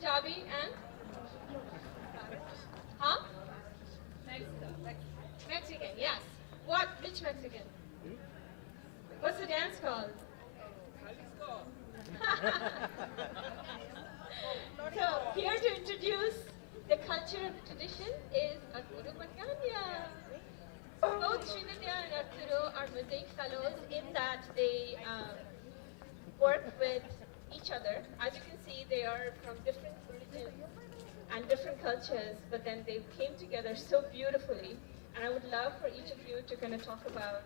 Punjabi and? Huh? Mexico. Mexican, yes. What? Which Mexican? What's the dance called? So, here to introduce the culture of the tradition is Arturo Magana. Both Srinidya and Arturo are Mosaic fellows in that they work with each other. As you can see, they are from different religions and different cultures, but then they came together so beautifully. And I would love for each of you to kind of talk about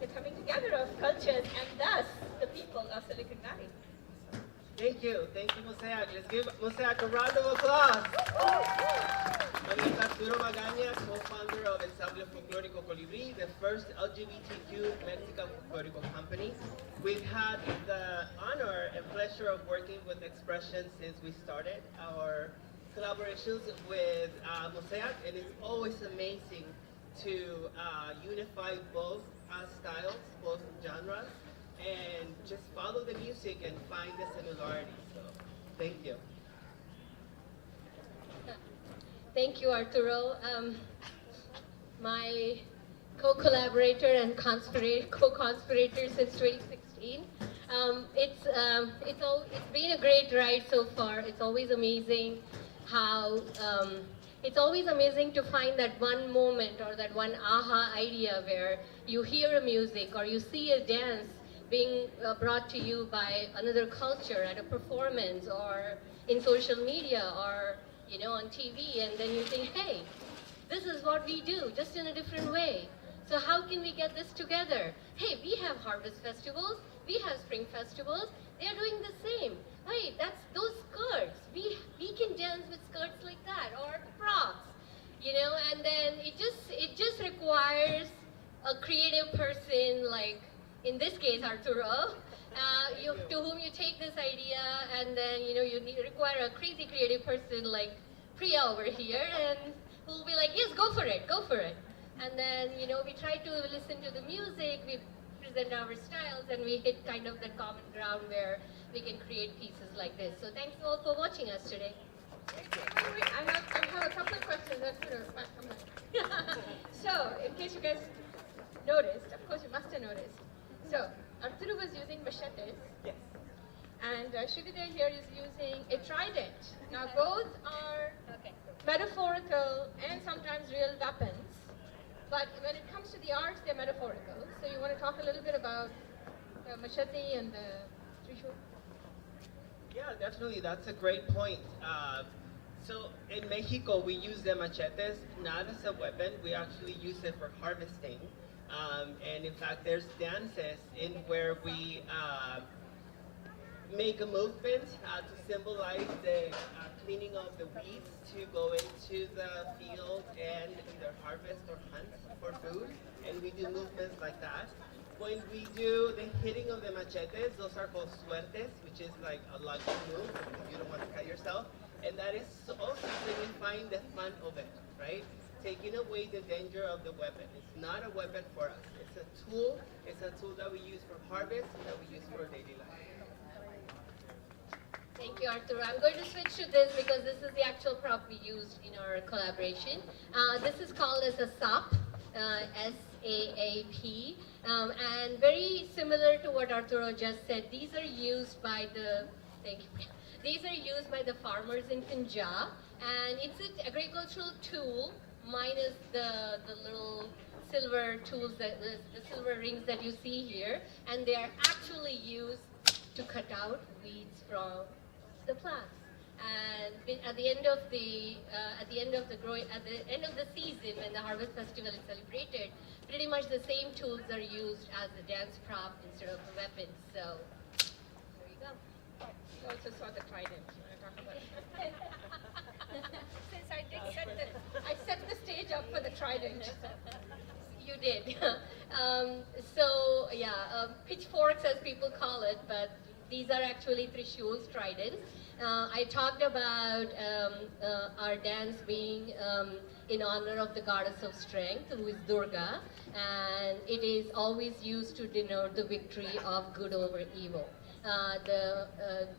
the coming together of cultures and thus the people of Silicon Valley. Thank you, Mosaic. Let's give Mosaic a round of applause. My name is Arturo Magaña, co-founder of Ensamble Folclórico Colibrí, the first LGBTQ Mexican folklorico company. We've had the honor and pleasure of working with Expression since we started our collaborations with Mosaic, and it's always amazing to unify both styles, both genres, and just follow the music and find the similarities. So, thank you. Thank you, Arturo. My co-collaborator and co-conspirator since 2016. It's been a great ride so far. It's always amazing how it's always amazing to find that one moment or that one aha idea where you hear a music or you see a dance being brought to you by another culture at a performance or in social media or on TV, and then you think, hey, this is what we do, just in a different way. So how can we get this together? hey, we have harvest festivals, we have spring festivals, they're doing the same. Hey, that's those skirts. We can dance with skirts like that, or frocks, you know, and then it just requires a creative person, like in this case Arturo, to whom you take this idea, and then you require a crazy creative person like Priya over here, and who'll be like, yes, go for it. And then we try to listen to the music, we present our styles, and we hit kind of that common ground where we can create pieces like this. So thanks all for watching us today. I have a couple of questions. So, in case you guys noticed, of course you must have noticed. So, Arturo was using machetes. Yes. And Shridhar here is using a trident. Now, both are metaphorical and sometimes real weapons. But when it comes to the arts, they're metaphorical. So, you want to talk a little bit about the machete and the trishul? Yeah, definitely. That's a great point. So in Mexico, we use the machetes not as a weapon. We actually use it for harvesting. And in fact, there's dances in where we make a movement to symbolize the cleaning of the weeds to go into the field and either harvest or hunt for food. And we do movements like that. When we do the hitting of the machetes, those are called suertes, which is like a lucky move if you don't want to cut yourself. And that is also signifying the fun of it, right? Taking away the danger of the weapon. It's not a weapon for us. It's a tool. It's a tool that we use for harvest and that we use for daily life. Thank you, Arturo. I'm going to switch to this because this is the actual prop we used in our collaboration. This is called as a SAP, S-A-A-P. And very similar to what Arturo just said, these are used by the, thank you, these are used by the farmers in Punjab, and it's an agricultural tool minus the little silver tools, the silver rings that you see here, and they are actually used to cut out weeds from the plants. And at the end of the season, when the harvest festival is celebrated, pretty much the same tools are used as a dance prop instead of a weapon. So there you go. You also saw the trident. You want to talk about it? Since I set the stage up for the trident. You did. Pitchforks as people call it, but these are actually trishuls, tridents. I talked about our dance being in honor of the goddess of strength, who is Durga, and it is always used to denote the victory of good over evil.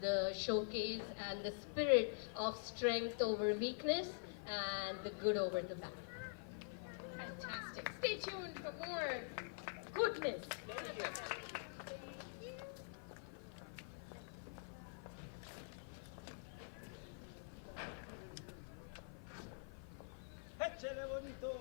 The showcase and the spirit of strength over weakness and the good over the bad. Fantastic. Stay tuned for more goodness. ¡Échale bonito!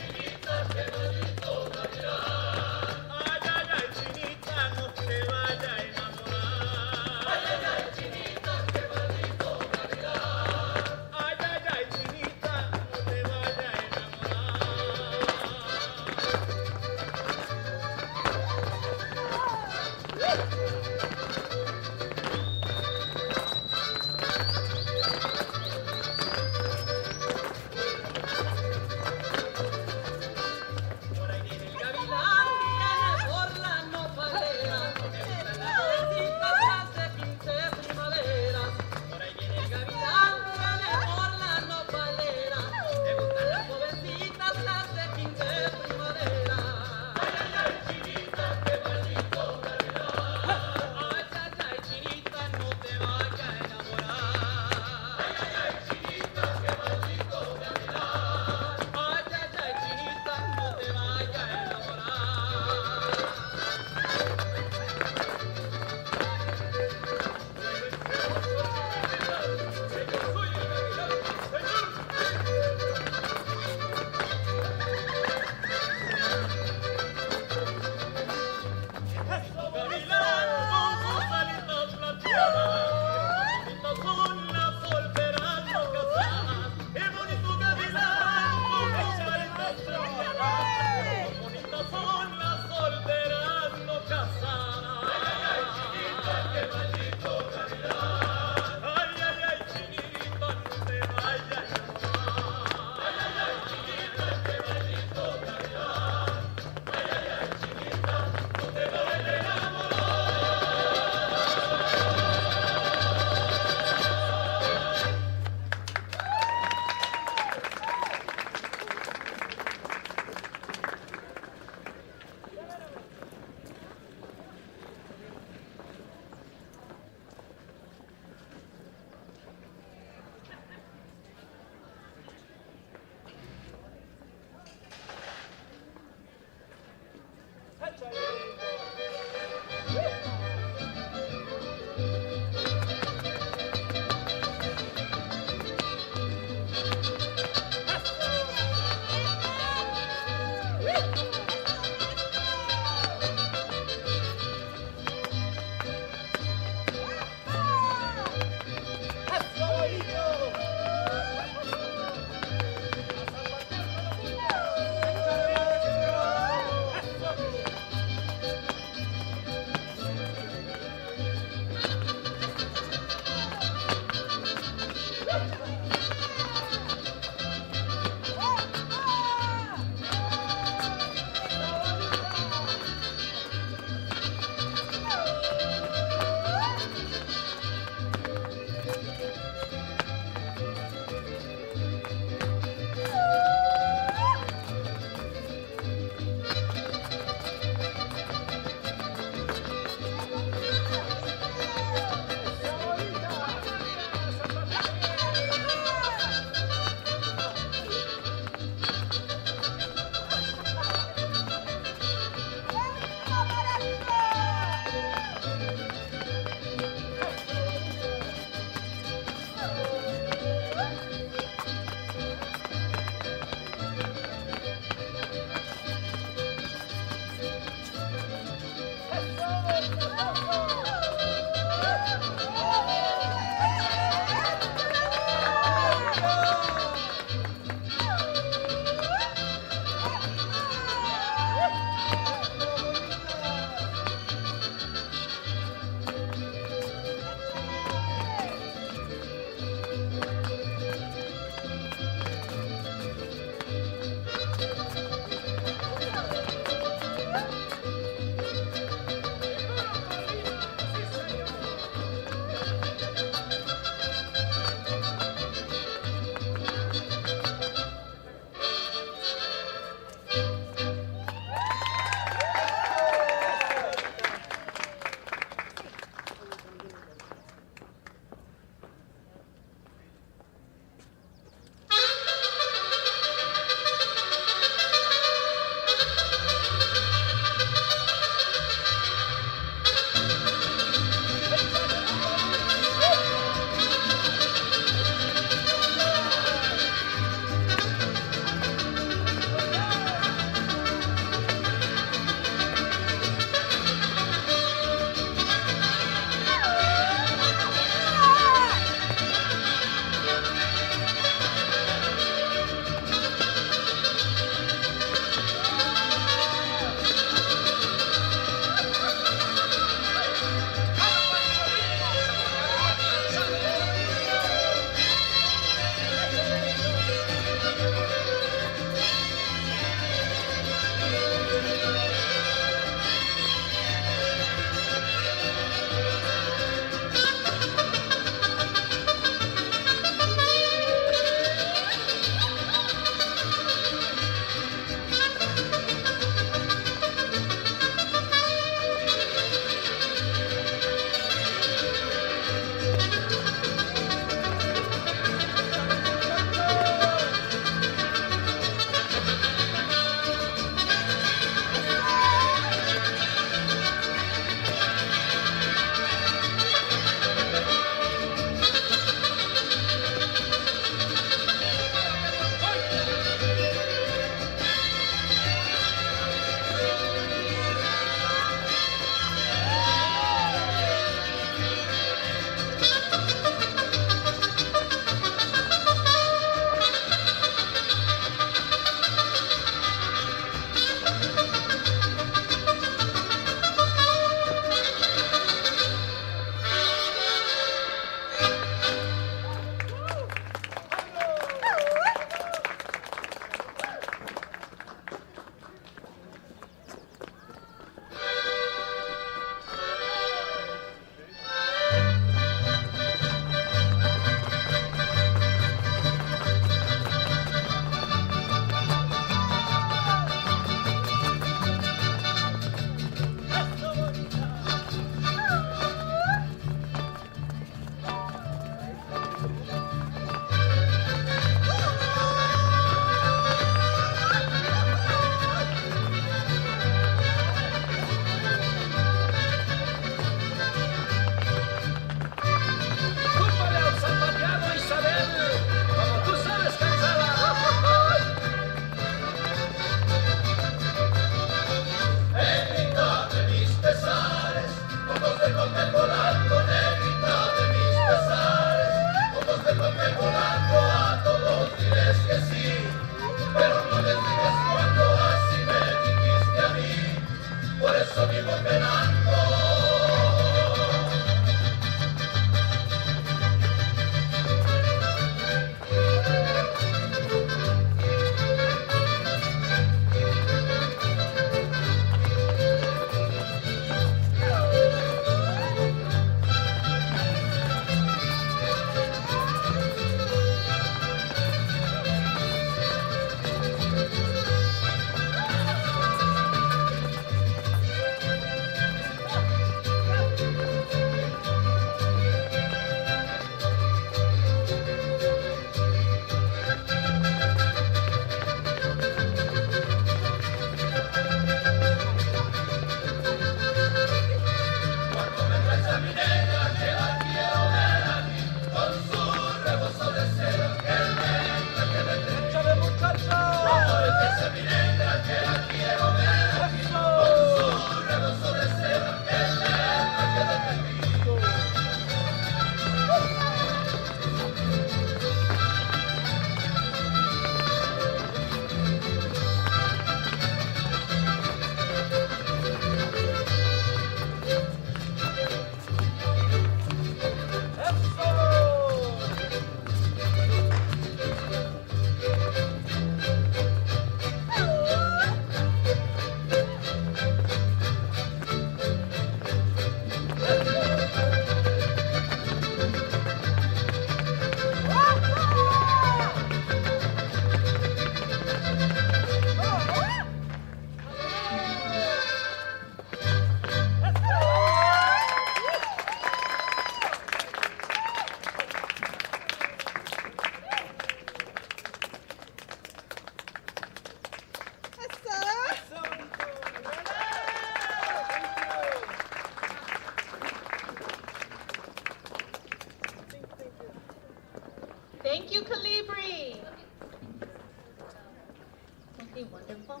be wonderful.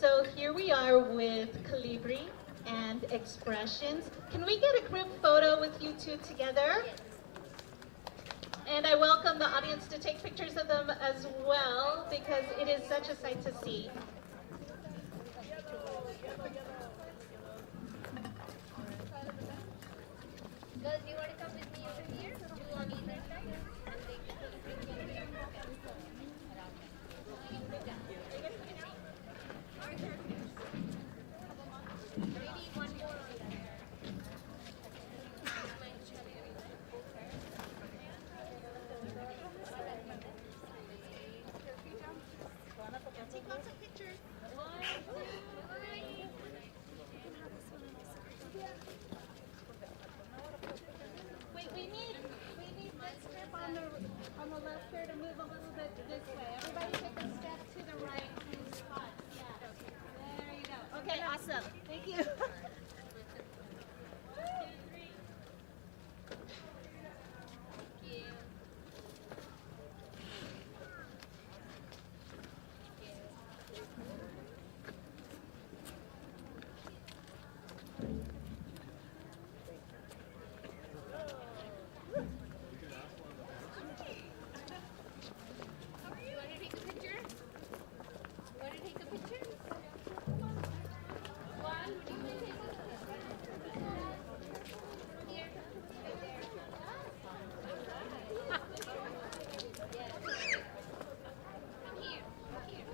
So here we are with Calibri and Expressions. Can we get a group photo with you two together? And I welcome the audience to take pictures of them as well, because it is such a sight to see. Girls, you want to come with me over here? Two on either side? And they can maybe one more on there. Take lots of pictures. Wait, we need this strip on the left here to move a little bit this way. Everybody take a step to the right. Yeah. There you go. Okay, awesome. Thank you. You want to take a picture? You want to take a picture? One, would you mind taking a picture? Here. Right there. Come here. Come here.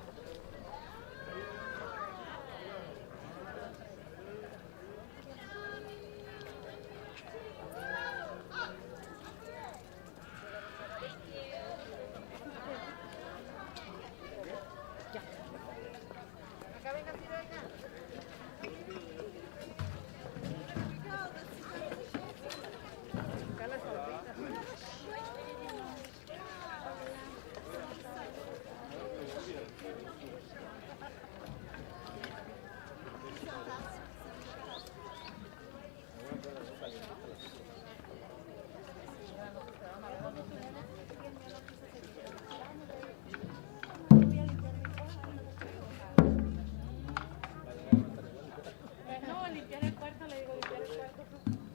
No, limpiar el cuarto, le digo limpiar el cuarto.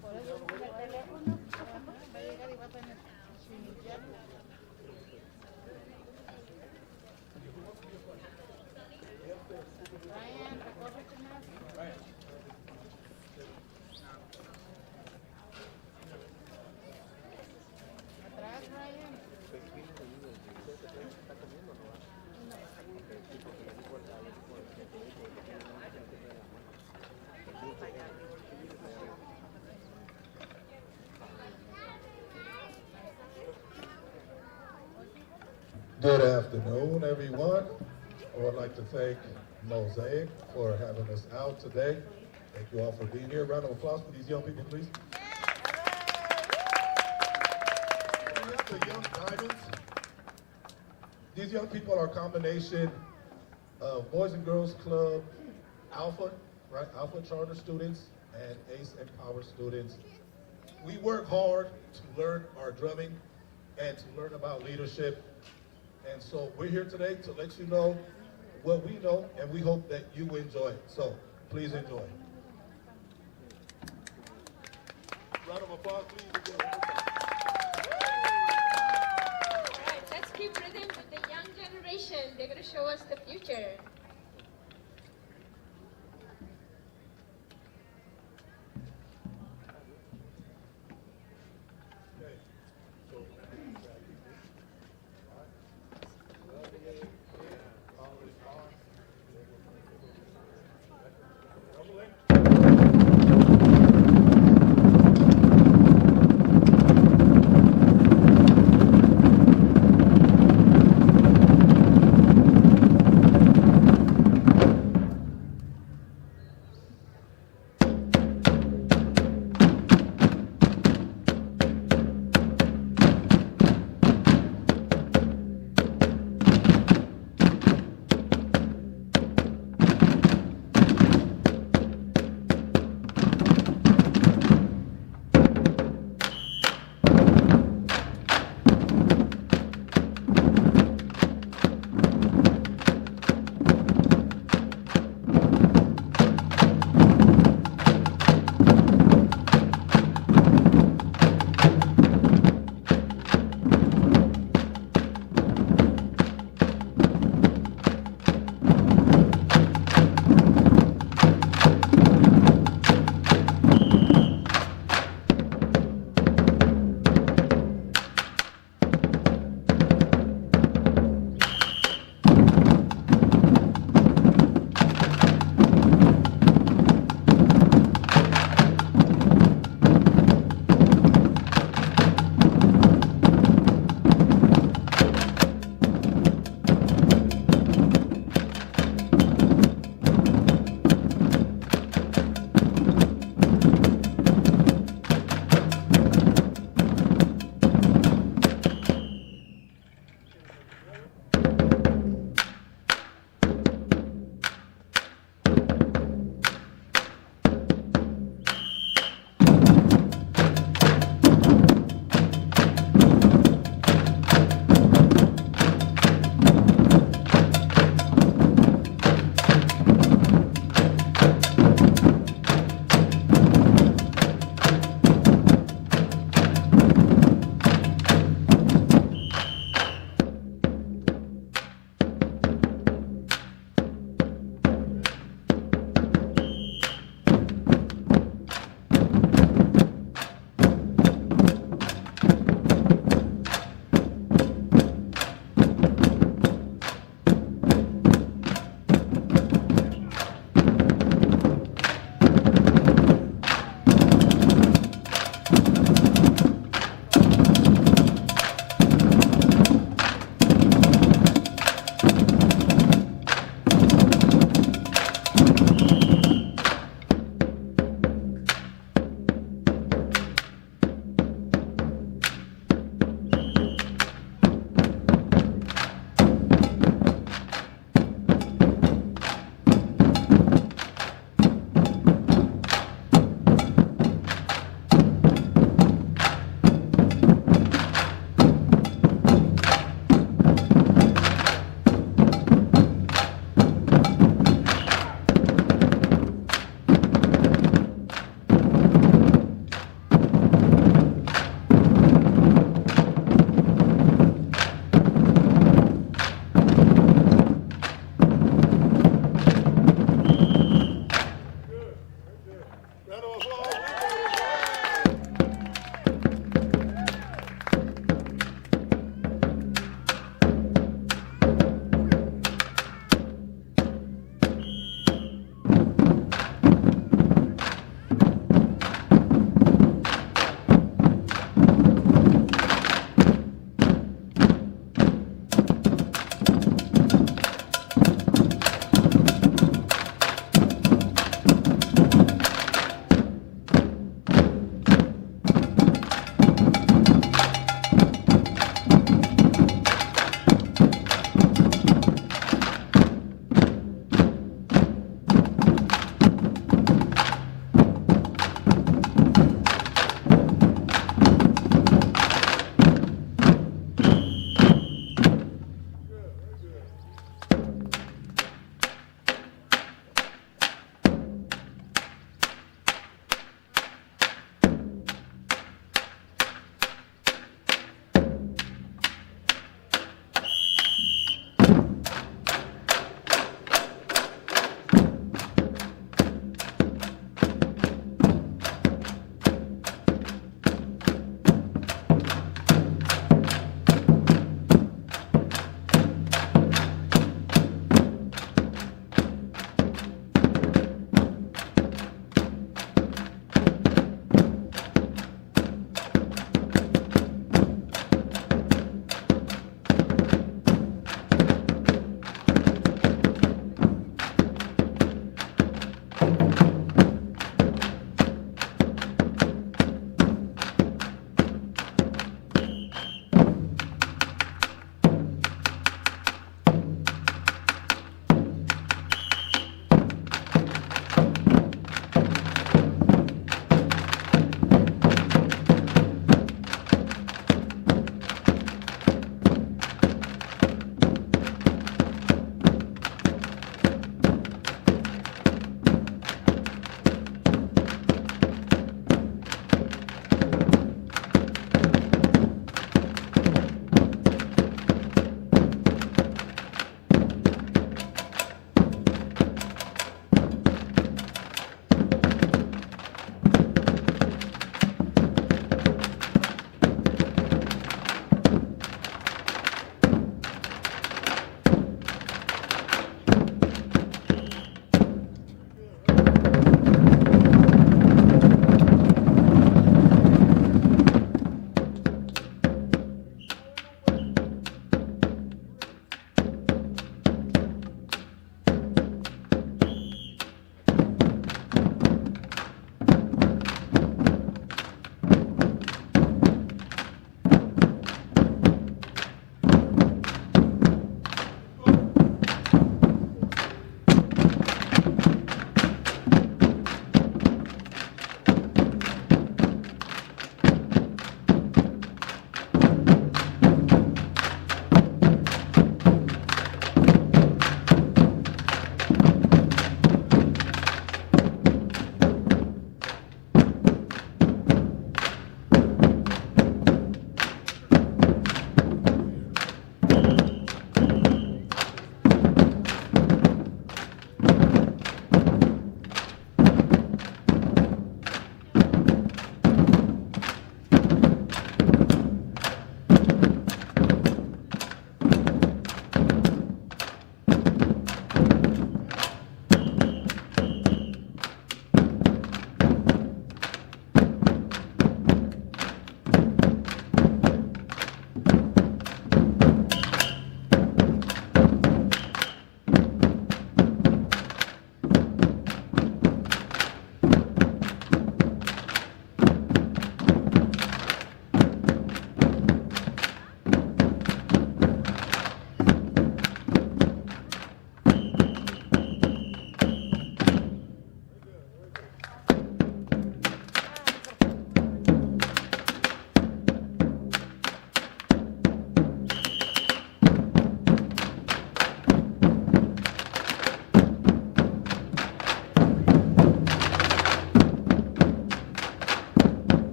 Por eso busca el teléfono. Va a llegar y va a tener sin limpiarlo. Brian, recórrete más. Atrás, Brian. Good afternoon, everyone. I would like to thank Mosaic for having us out today. Thank you all for being here. Round of applause for these young people, please. The Young Diamonds. These young people are a combination of Boys and Girls Club, Alpha, right? Alpha Charter students and ACE Empower students. We work hard to learn our drumming and to learn about leadership. And so we're here today to let you know what we know, and we hope that you enjoy it. So please enjoy. Round of applause, please. All right, let's keep rhythm with the young generation. They're going to show us the future. Double A.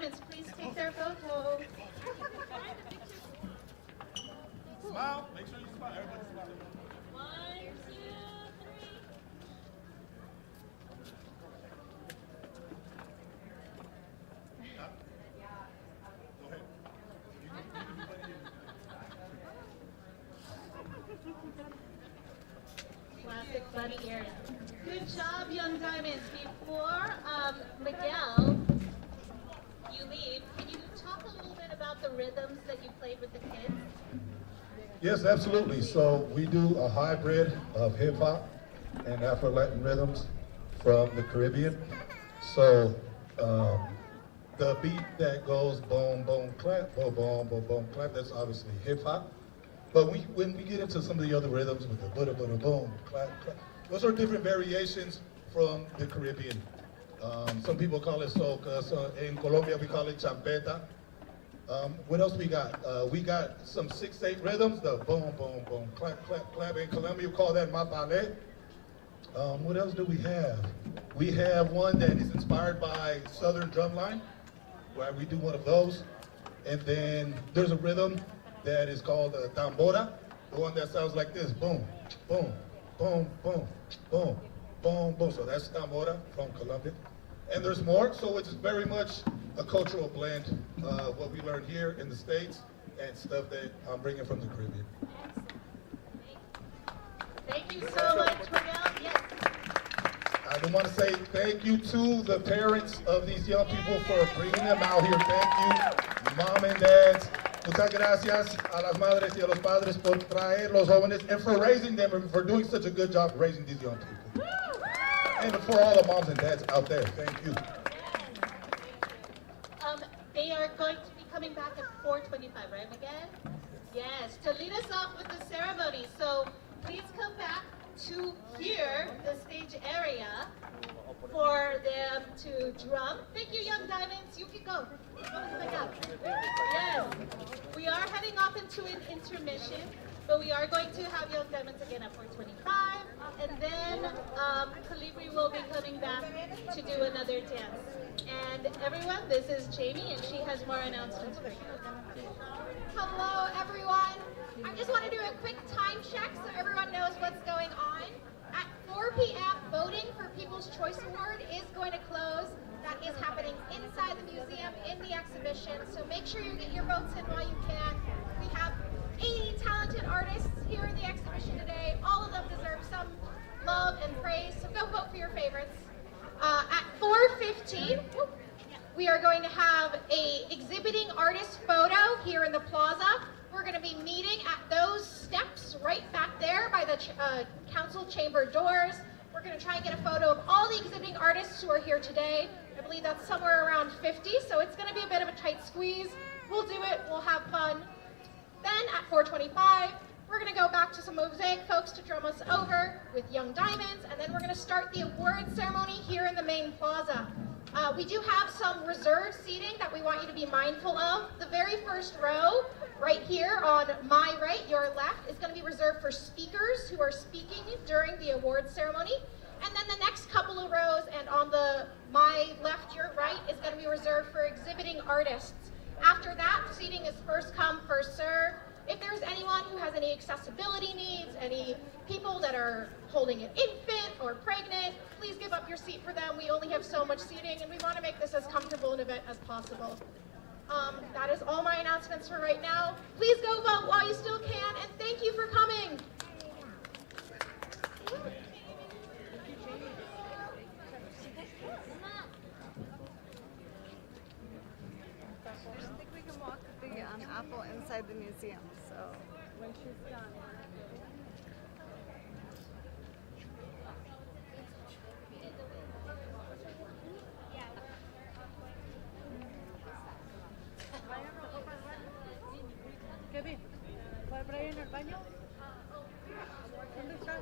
Diamonds please take their photo? Smile. Make sure you smile. Everybody smile. 1, 2, 3. Go ahead. Classic buddy ears. Good job, Young Diamonds. Before Miguel, you leave, can you talk a little bit about the rhythms that you played with the kids? Yes, absolutely. So we do a hybrid of hip hop and Afro-Latin rhythms from the Caribbean. So the beat that goes boom, boom, clap, boom, boom, boom, boom, clap, that's obviously hip hop. But when we get into some of the other rhythms with the butter, butter, boom, clap, clap, those are different variations from the Caribbean. Some people call it soca. So in Colombia, we call it champeta. What else we got? We got some 6/8 rhythms, the boom, boom, boom, clap, clap, clap. In Colombia, we call that mapale. What else do we have? We have one that is inspired by Southern drumline, where we do one of those. And then there's a rhythm that is called tambora, the one that sounds like this, boom, boom, boom, boom, boom, boom, boom. So that's tambora from Colombia. And there's more, so it's very much a cultural blend, what we learned here in the States and stuff that I'm bringing from the Caribbean. Thank you so much, Miguel. Yes. I just want to say thank you to the parents of these young people for bringing them out here. Thank you, mom and dads. Muchas gracias a las madres y a los padres por traer los jóvenes and for raising them and for doing such a good job raising these young people. And for all the moms and dads out there, thank you. They are going to be coming back at 4:25, right, Miguel? Yes, to lead us off with the ceremony. So please come back to here, the stage area, for them to drum. Thank you, Young Diamonds. You can go. Yes. We are heading off into an intermission, but we are going to have Young Diamonds again at 4:25, and then Calibri will be coming back to do another dance. And everyone, this is Jamie, and she has more announcements for you. Hello, everyone. I just want to do a quick time check so everyone knows what's going on. At 4 p.m., voting for People's Choice Award is going to close. That is happening inside the museum in the exhibition, so make sure you get your votes in while you can. We have 80 talented artists here in the exhibition today. All of them deserve some love and praise, so go vote for your favorites. At 4:15, we are going to have a exhibiting artist photo here in the plaza. We're going to be meeting at those steps right back there by the council chamber doors. We're going to try and get a photo of all the exhibiting artists who are here today. I believe that's somewhere around 50, so it's going to be a bit of a tight squeeze. We'll do it. We'll have fun. Then at 4:25, we're going to go back to some Mosaic folks to drum us over with Young Diamonds, and then we're going to start the award ceremony here in the main plaza. We do have some reserved seating that we want you to be mindful of. The very first row, right here on my right, your left, is going to be reserved for speakers who are speaking during the award ceremony. And then the next couple of rows, and on my left, your right, is going to be reserved for exhibiting artists. After that, seating is first come, first serve. If there's anyone who has any accessibility needs, any people that are holding an infant or pregnant, please give up your seat for them. We only have so much seating, and we want to make this as comfortable an event as possible. That is all my announcements for right now. Please go vote while you still can, and thank you for coming. I think we can walk the apple inside the museum. So when she's done. Kevin, ¿fue por ahí en el baño? ¿Dónde está?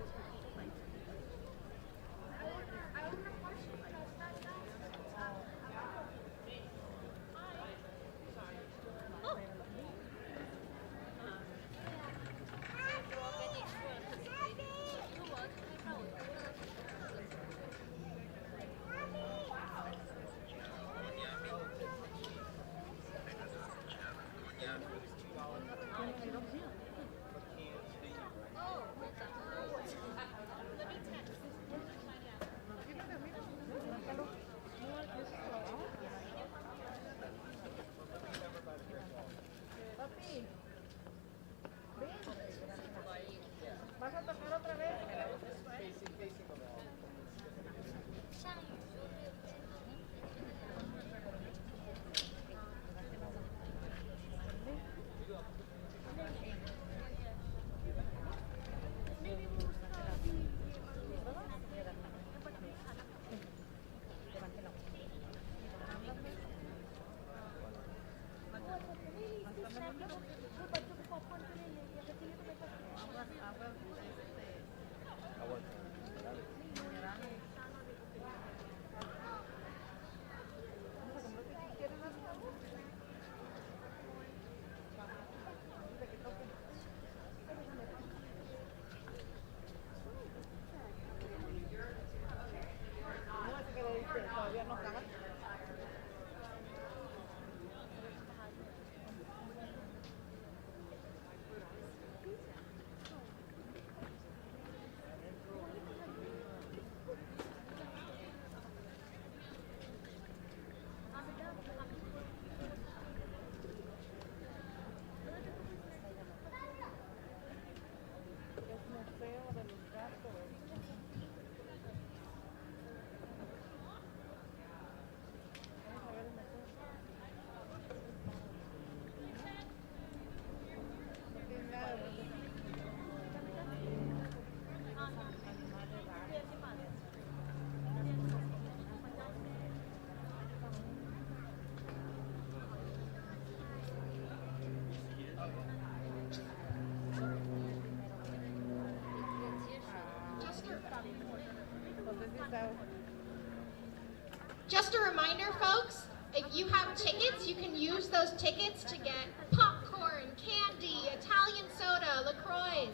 Just a reminder, folks, if you have tickets, you can use those tickets to get popcorn, candy, Italian soda, LaCroix.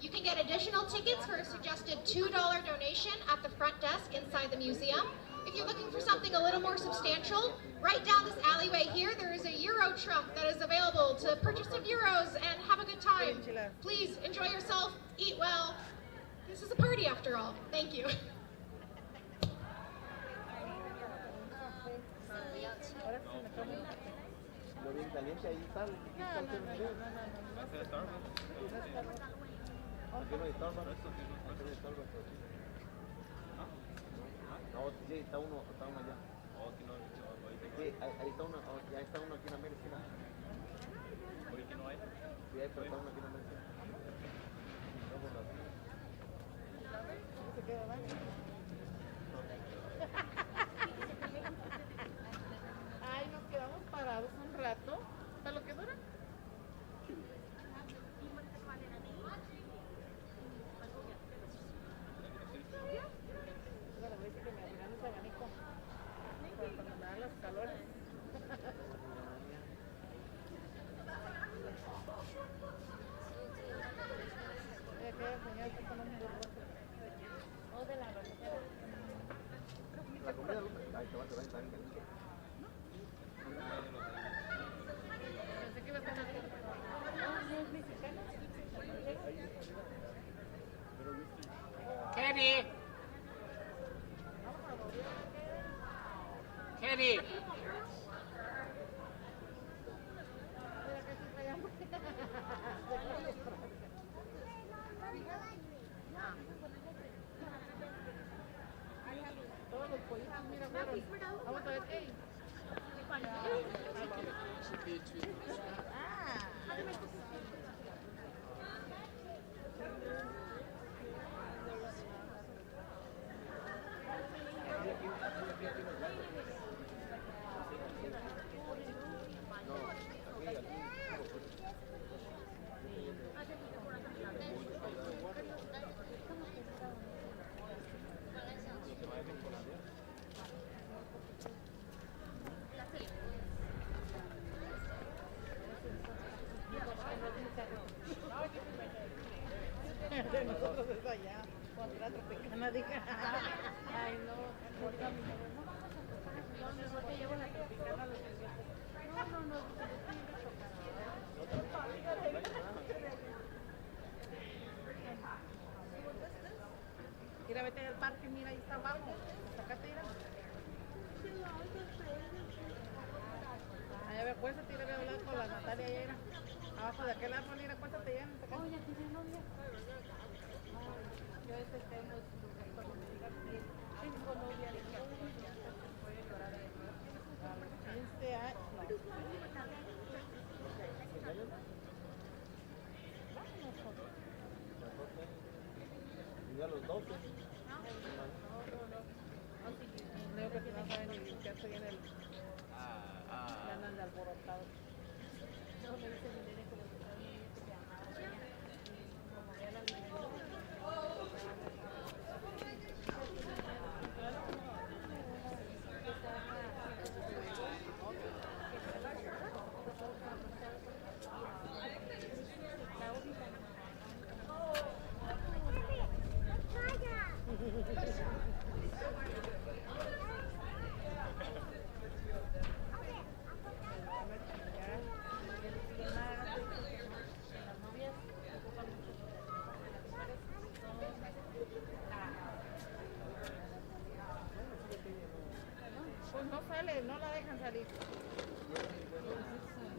You can get additional tickets for a suggested $2 donation at the front desk inside the museum. If you're looking for something a little more substantial, right down this alleyway here, there is a Euro truck that is available to purchase some Euros and have a good time. Please enjoy yourself, eat well. This is a party after all. Thank you. Lo bien caliente ahí está. Aquí no hay Starbucks. Aquí no hay Starbucks. No, sí, está uno allá. Sí, ahí está uno, ya está uno aquí en la medicina. ¿Por qué no hay? Sí, hay, pero está uno aquí en la medicina. Se queda mal. Ay, nos quedamos parados un rato. ¿Para lo que dura? La comida, ahí te va a quedar caliente. Pensé que iba a estar aquí. ¿No es mexicana? Kenny! Kenny! Todos los pollitos, mira, fueron. Vamos a ver, ey. De nosotros es allá, contra Tropicana, diga. Ay, no, contra mi no, mejor te llevo la Tropicana. No, mira, vete al parque, mira, ahí está abajo. Sácate, mira. Allá pues te iré a hablar con la Natalia y era. Abajo de aquel árbol, mira, cuéntate ya. Oye, aquí tiene novia. Yo ese tengo cuando me diga que tengo novia, le digo, puede llorar de nuevo. 15 años. Y a los 12. Creo que si no saben ni que estoy en el... Ya andan de alborotados. No, me dice mi nene que le gusta un niño que se llama como ve a la libreta. Pues no sale, no la dejan salir.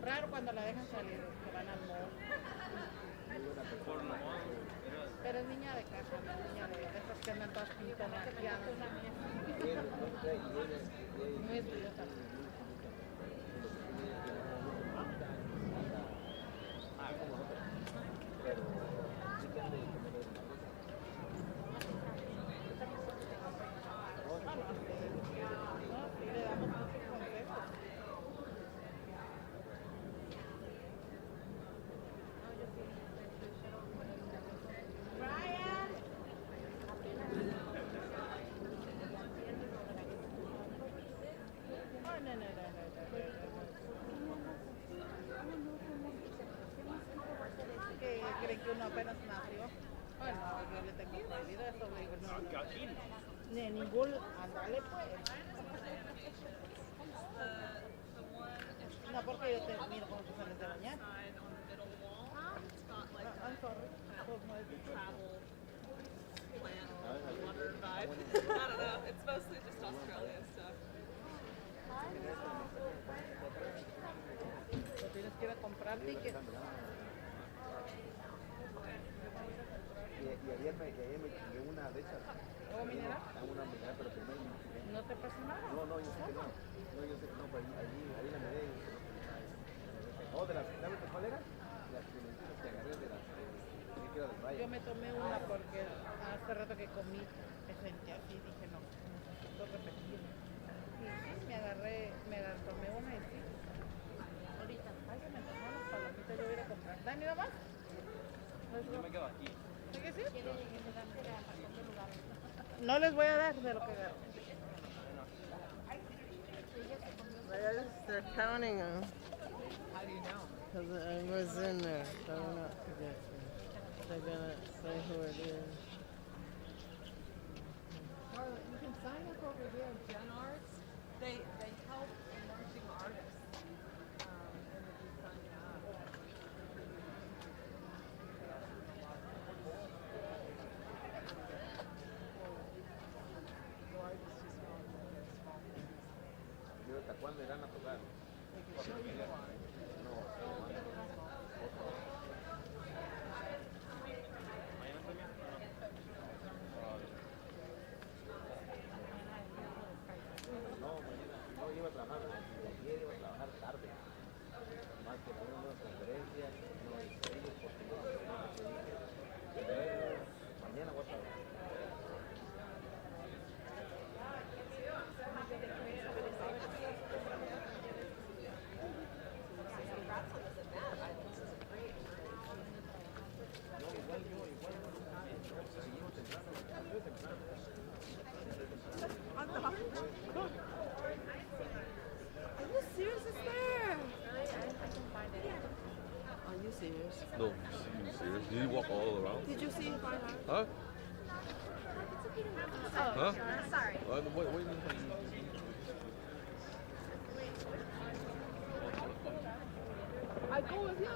Raro cuando la dejan salir, que van al mall. Pero es niña de casa, no es niña de esas que andan todas pintonateadas. Muy estudiosa. uno apenas nació. Bueno, yo le tengo prohibido eso, le digo, no, ni ningún, ándale pues. No, porque yo te miro cuando te sales de bañar. I'm sorry. Water vibe. I don't know. It's mostly just Australia stuff. Lo tienes que ir a comprar tickets. Y ayer me chingué una de esas. ¿O mineral? Una mineral, pero que no me chingué. ¿No te pasa nada? No, yo sé que no. No, yo sé que no, pero ahí la miré. Oh, de las, ¿sabes cuál era? Las clementinas que agarré de las que era de raya. Yo me tomé una porque hace rato que comí, me sentí así, dije no, necesito repetir. Y sí, tomé una y sí. Ahorita, ay, se me antojaron las palomitas, yo voy a ir a comprar. ¿Dani, nada más? Yo me quedo aquí. ¿Sí que sí? No les voy a dar de lo que agarro. They're counting them. How do you know? Because I was in there, so I'm not forgetting. They're gonna say who it is. Carla, you can sign up over there, Gen Arts. They help emerging artists. And if you sign up. Yo hasta cuándo irán a tocar. No, iba a trabajar, ayer iba a trabajar tarde. Más que tener unas conferencias, no hay sellos, porque no mañana voy a trabajar. Are you serious? It's there. Are you serious? No, you serious? Did you walk all around? Did you see it by now? Huh? Huh? Sorry. What do you mean? I go with you.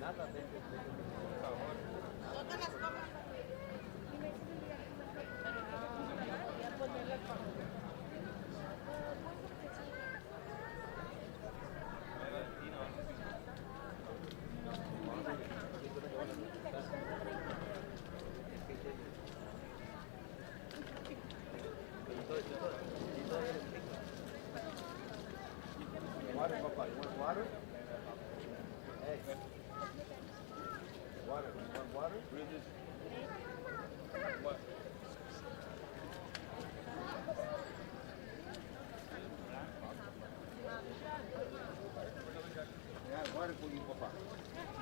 Nada de water, Papa. You want water? Hey. Water. You want water? What? Yeah, water for you, Papa.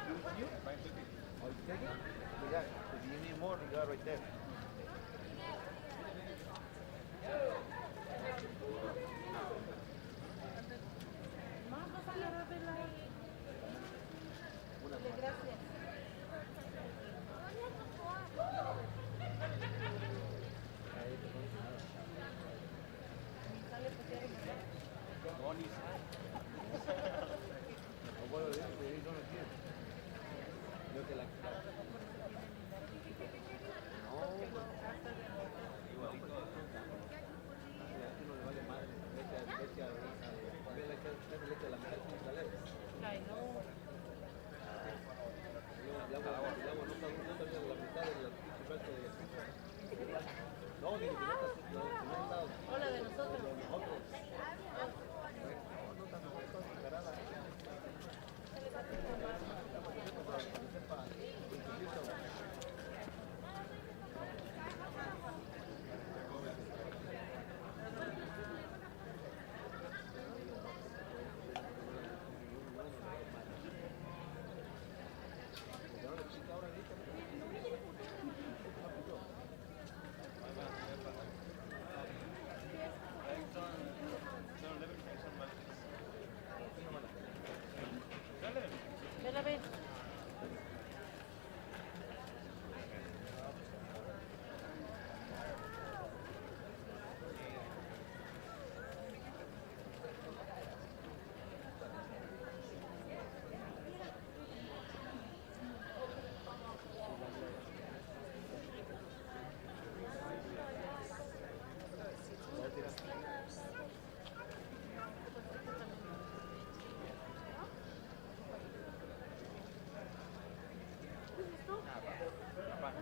Good for you? Oh, you take it? Yeah. If you need more, you got right there.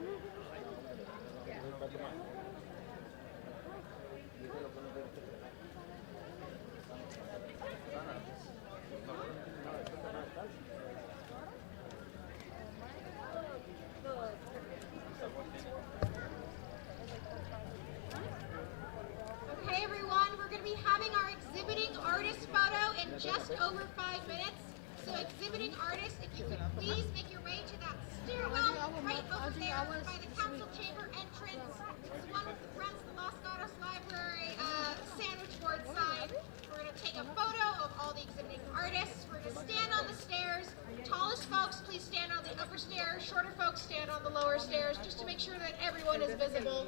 Okay, everyone, we're going to be having our exhibiting artist photo in just over 5 minutes. So exhibiting artists, if you could please make your way to that stairwell right over there by the council chamber entrance. It's one with the Friends of the Los Gatos Library sandwich board sign. We're going to take a photo of all the exhibiting artists. We're going to stand on the stairs. Tallest folks, please stand on the upper stairs. Shorter folks, stand on the lower stairs, just to make sure that everyone is visible.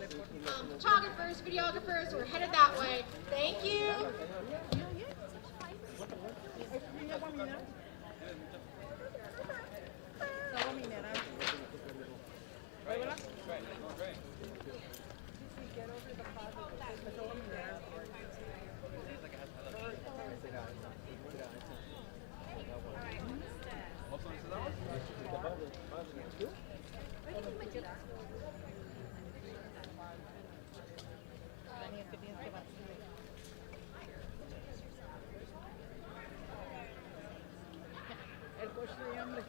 Photographers, videographers, we're headed that way. Thank you. El coche de hambre.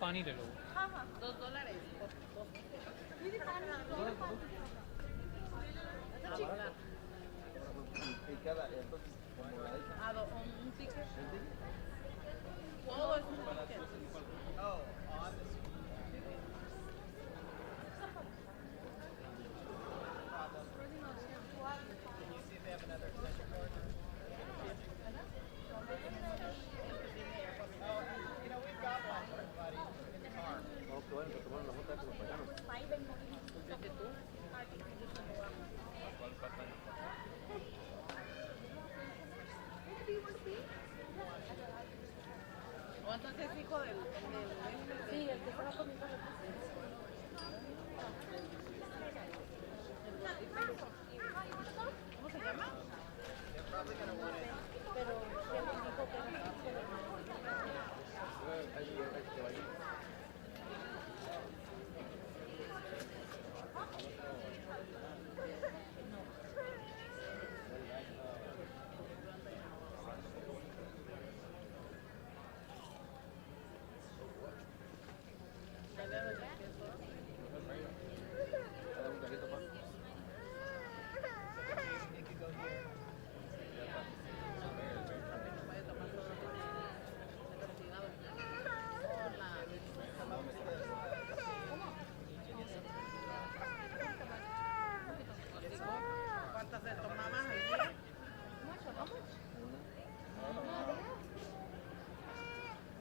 पानी ले लो। Un ticket. Todo es un ticket. O entonces hijo del sí, el que estaba conmigo. ¿Cómo se llama? Pero ¿qué me dijo que era? ¿Cuántas se tomaban al día?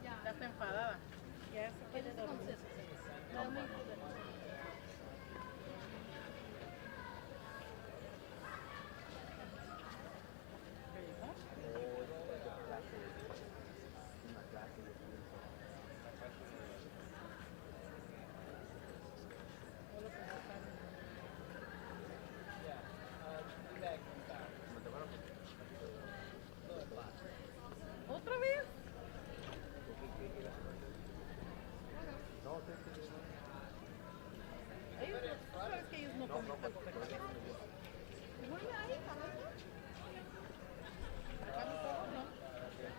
Ya está enfadada. Ya se quiere dormir. ¿Otra vez? Ellos, tú sabes que ellos no comen tacos de cabeza. Bueno, ahí, cabeza. Acá no todo, ¿no?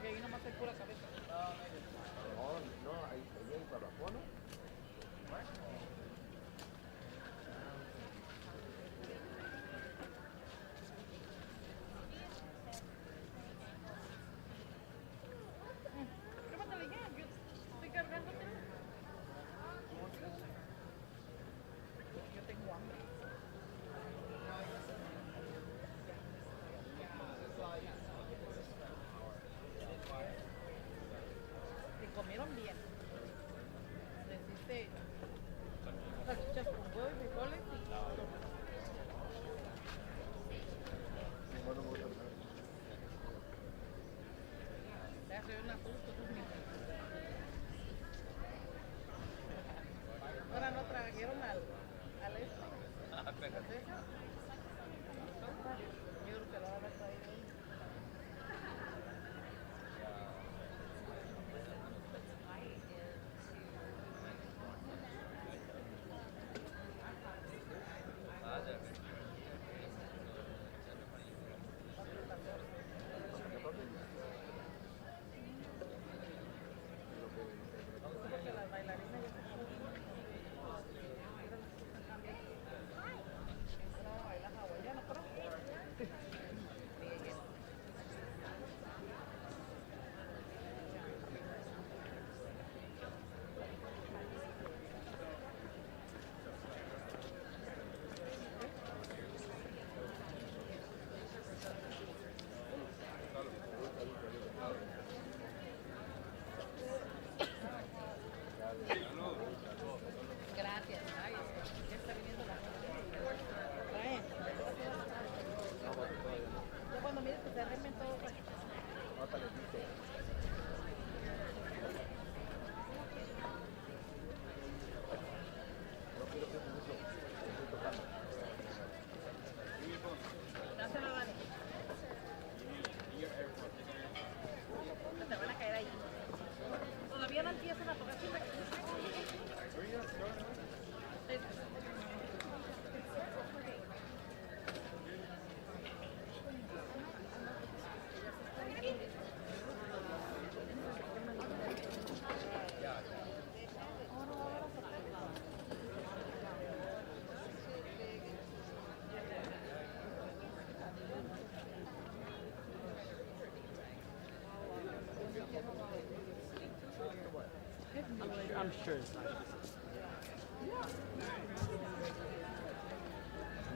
Y ahí nomás hay pura cabeza. No, ahí hay barbacoa, ¿no?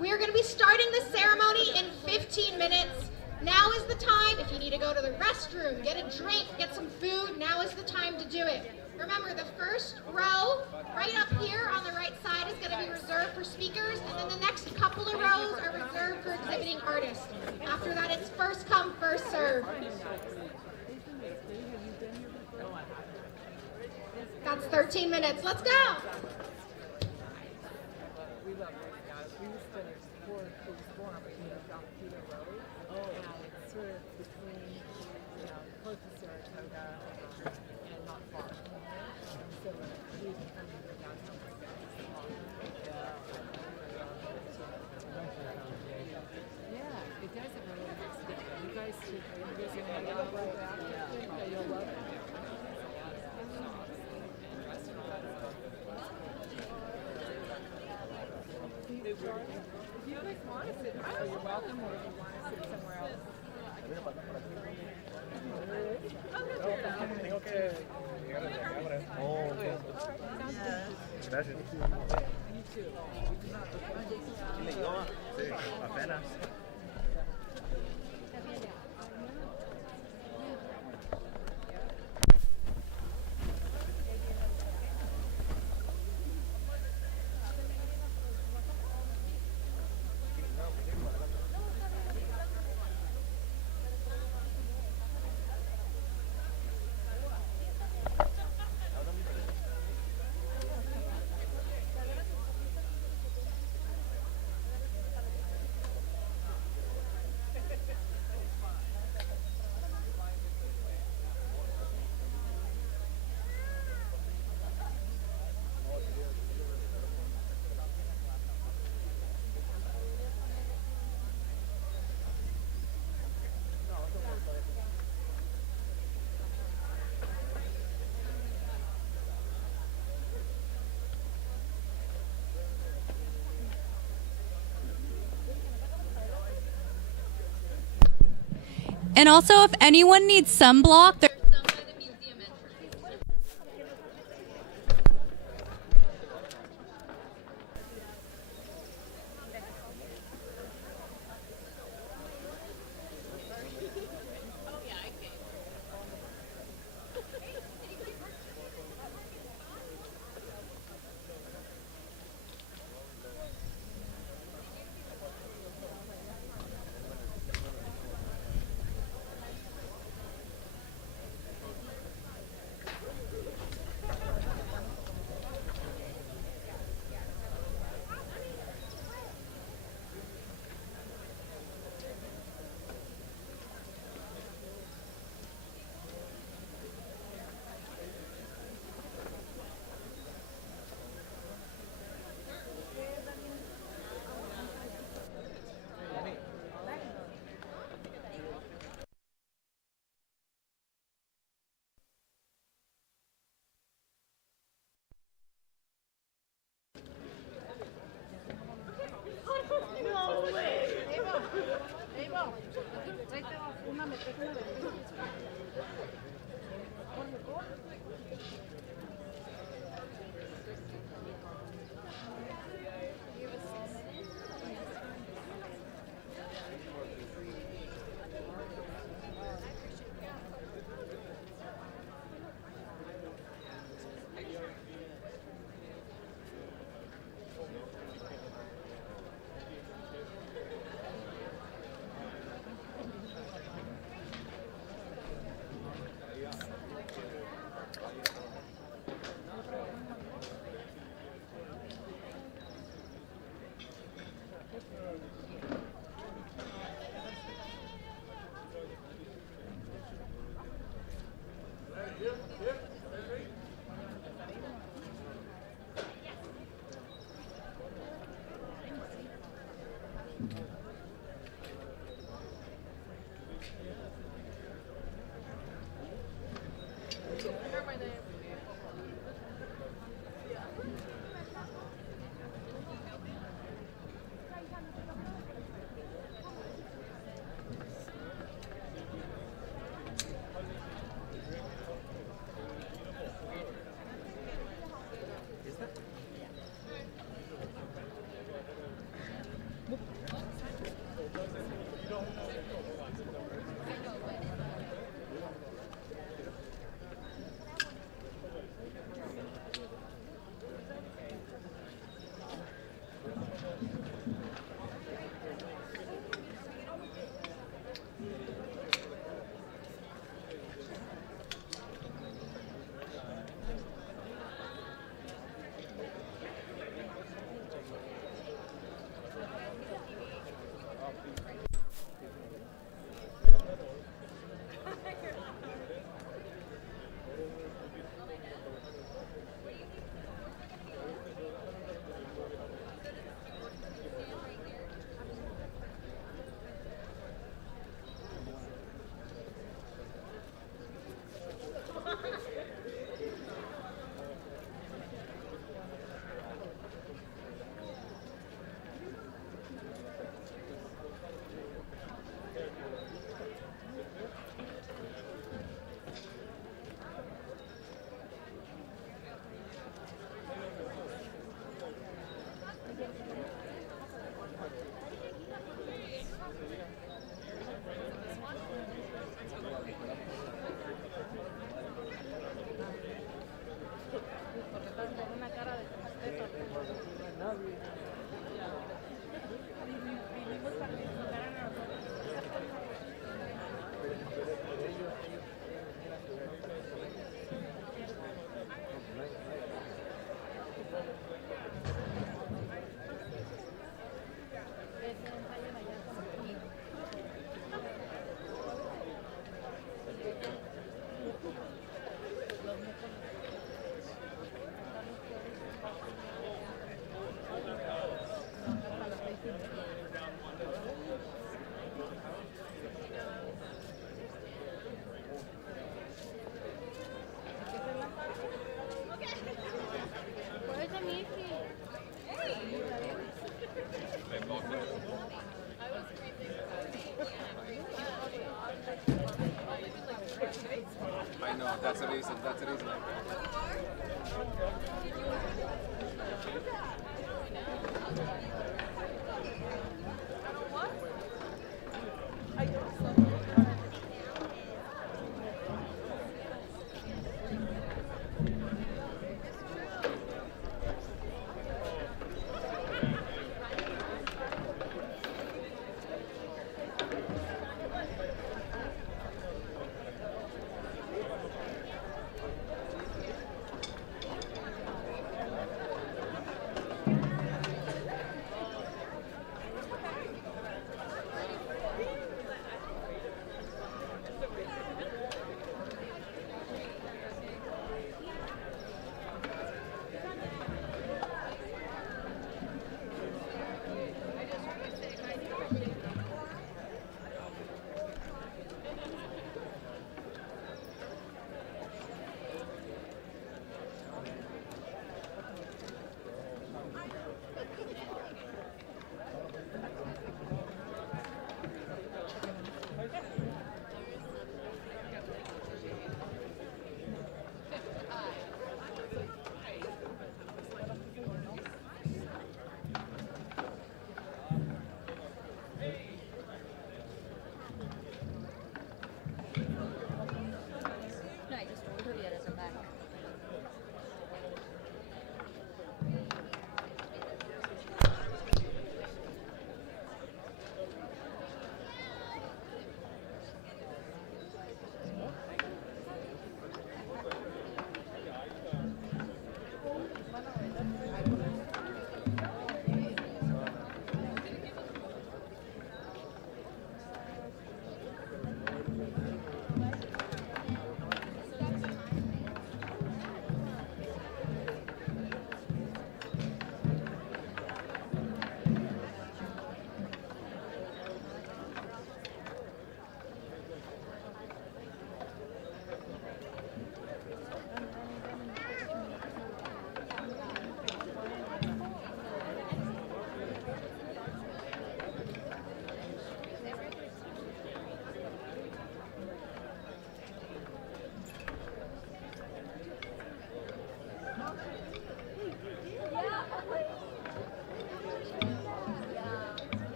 We are going to be starting the ceremony in 15 minutes. Now is the time. If you need to go to the restroom, get a drink, get some food, now is the time to do it. Remember, the first row right up here on the right side is going to be reserved for speakers, and then the next couple of rows are reserved for exhibiting artists. After that, it's first come, first serve. That's 13 minutes. Let's go. Gracias. Sí, apenas. And also, if anyone needs sunblock, there's some by the museum entrance. That's the reason. That's the reason.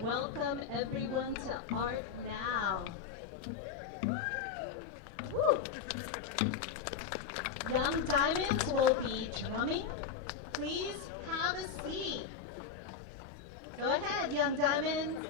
Welcome everyone to ArtNow. Woo. Young Diamonds will be drumming. Please have a seat. Go ahead, Young Diamonds.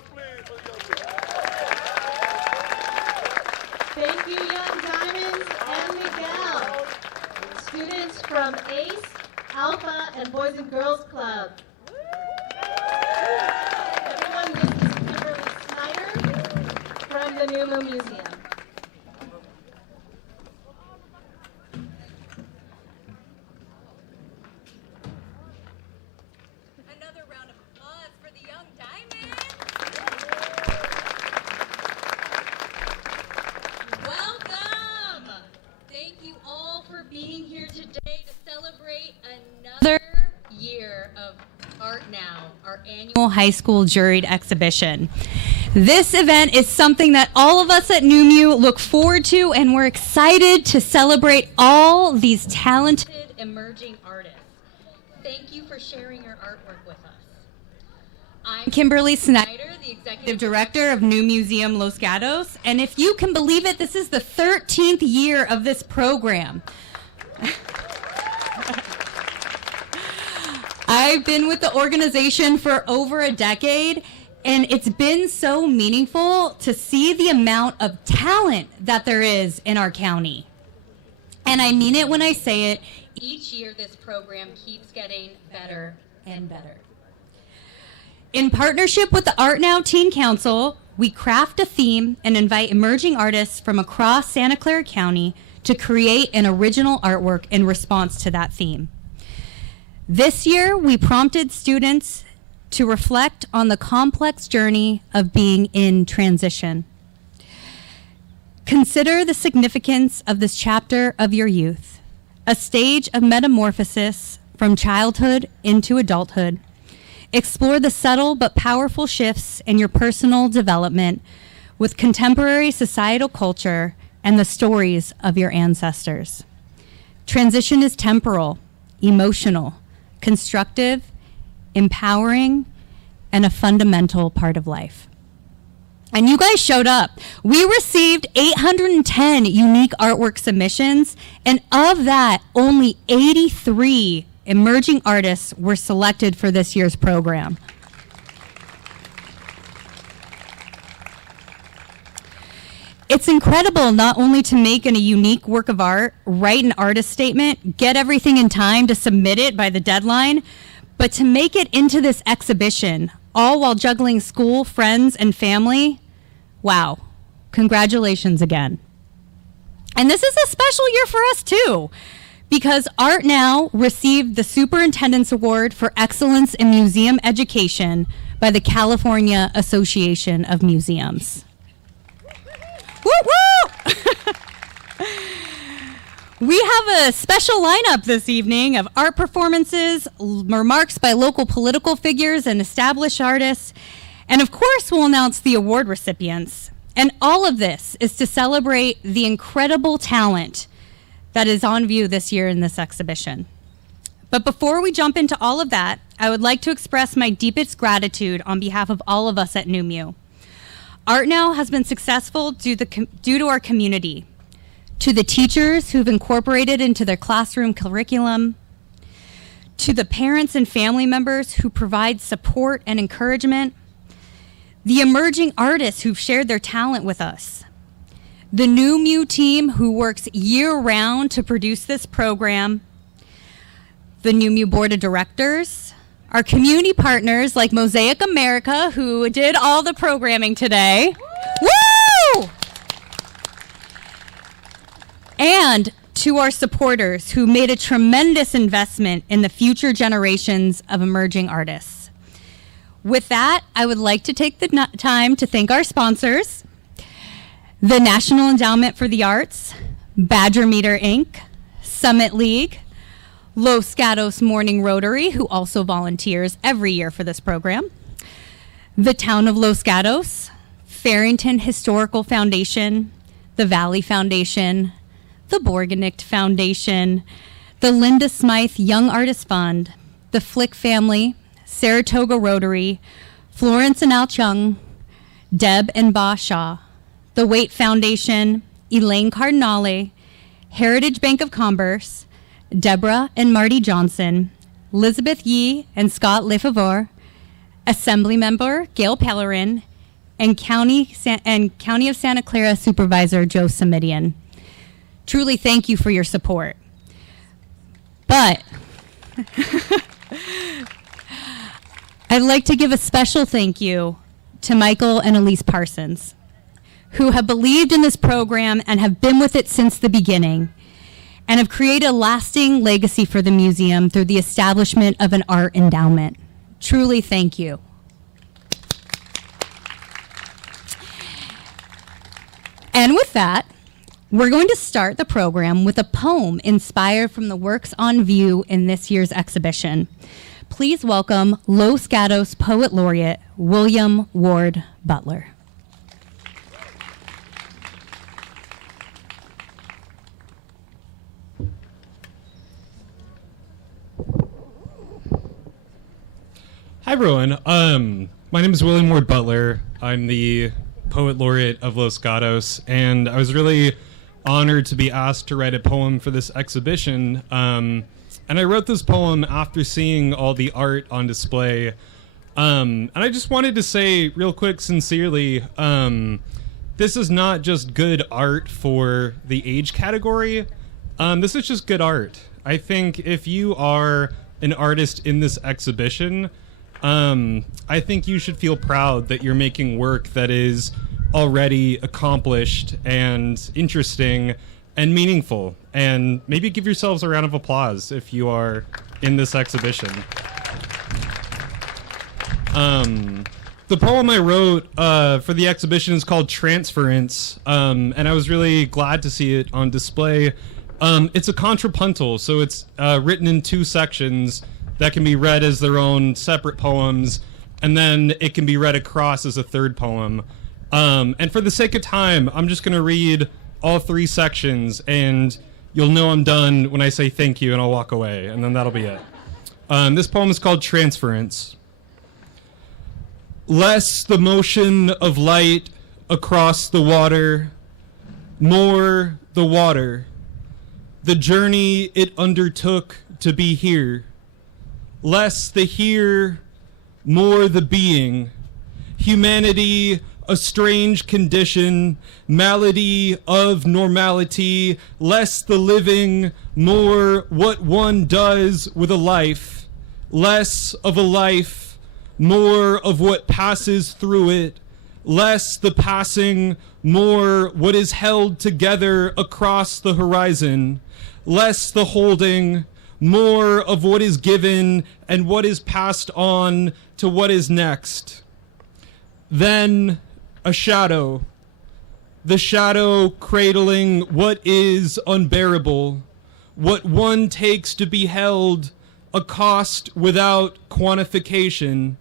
applause, please, for the young people. Thank you, Young Diamonds and Miguel. Students from ACE, Alpha, and Boys and Girls Club. Everyone, this is Kimberly Snyder from the NUMU Museum. Another round of applause for the Young Diamonds. Welcome. Thank you all for being here today to celebrate another year of ArtNow, our annual high school juried exhibition. This event is something that all of us at NUMU look forward to, and we're excited to celebrate all these talented emerging artists. Thank you for sharing your artwork with us. I'm Kimberly Snyder, the Executive Director of New Museum Los Gatos, and if you can believe it, this is the 13th year of this program. I've been with the organization for over a decade, and it's been so meaningful to see the amount of talent that there is in our county. And I mean it when I say it, each year this program keeps getting better and better. In partnership with the ArtNow Teen Council, we craft a theme and invite emerging artists from across Santa Clara County to create an original artwork in response to that theme. This year, we prompted students to reflect on the complex journey of being in transition. Consider the significance of this chapter of your youth, a stage of metamorphosis from childhood into adulthood. Explore the subtle but powerful shifts in your personal development with contemporary societal culture and the stories of your ancestors. Transition is temporal, emotional, constructive, empowering, and a fundamental part of life. And you guys showed up. We received 810 unique artwork submissions, and of that, only 83 emerging artists were selected for this year's program. It's incredible not only to make a unique work of art, write an artist statement, get everything in time to submit it by the deadline, but to make it into this exhibition, all while juggling school, friends, and family. Wow. Congratulations again. And this is a special year for us too, because ArtNow received the Superintendent's Award for Excellence in Museum Education by the California Association of Museums. Woo woo! We have a special lineup this evening of art performances, remarks by local political figures and established artists, and of course we'll announce the award recipients. And all of this is to celebrate the incredible talent that is on view this year in this exhibition. But before we jump into all of that, I would like to express my deepest gratitude on behalf of all of us at NUMU. ArtNow has been successful due to our community, to the teachers who've incorporated into their classroom curriculum, to the parents and family members who provide support and encouragement, the emerging artists who've shared their talent with us, the NUMU team who works year-round to produce this program, the NUMU Board of Directors, our community partners like Mosaic America, who did all the programming today. Woo! And to our supporters who made a tremendous investment in the future generations of emerging artists. With that, I would like to take the time to thank our sponsors, the National Endowment for the Arts, Badger Meter Inc., Summit League, Los Gatos Morning Rotary, who also volunteers every year for this program, the Town of Los Gatos, Farrington Historical Foundation, the Valley Foundation, the Borgenicht Foundation, the Linda Smythe Young Artist Fund, the Flick Family, Saratoga Rotary, Florence and Al Chung, Deb and Ba Shaw, the Waite Foundation, Elaine Cardinale, Heritage Bank of Commerce, Deborah and Marty Johnson, Elizabeth Yee and Scott Lefevre, Assembly Member Gail Pellerin, and County of Santa Clara Supervisor Joe Samidian. Truly thank you for your support. But I'd like to give a special thank you to Michael and Elise Parsons, who have believed in this program and have been with it since the beginning, and have created a lasting legacy for the museum through the establishment of an art endowment. Truly thank you. And with that, we're going to start the program with a poem inspired from the works on view in this year's exhibition. Please welcome Los Gatos Poet Laureate, William Ward Butler. Hi everyone, my name is William Ward Butler. I'm the Poet Laureate of Los Gatos, and I was really honored to be asked to write a poem for this exhibition. And I wrote this poem after seeing all the art on display. And I just wanted to say real quick, sincerely, this is not just good art for the age category. This is just good art. I think if you are an artist in this exhibition, I think you should feel proud that you're making work that is already accomplished and interesting and meaningful. And maybe give yourselves a round of applause if you are in this exhibition. The poem I wrote for the exhibition is called Transference, and I was really glad to see it on display. It's a contrapuntal, so it's written in two sections that can be read as their own separate poems, and then it can be read across as a third poem. And for the sake of time, I'm just going to read all three sections, and you'll know I'm done when I say thank you, and I'll walk away, and then that'll be it. This poem is called Transference. Less the motion of light across the water, more the water, the journey it undertook to be here. Less the here, more the being. Humanity, a strange condition, malady of normality. Less the living, more what one does with a life. Less of a life, more of what passes through it. Less the passing, more what is held together across the horizon. Less the holding, more of what is given and what is passed on to what is next. Then a shadow, the shadow cradling what is unbearable, what one takes to be held, a cost without quantification.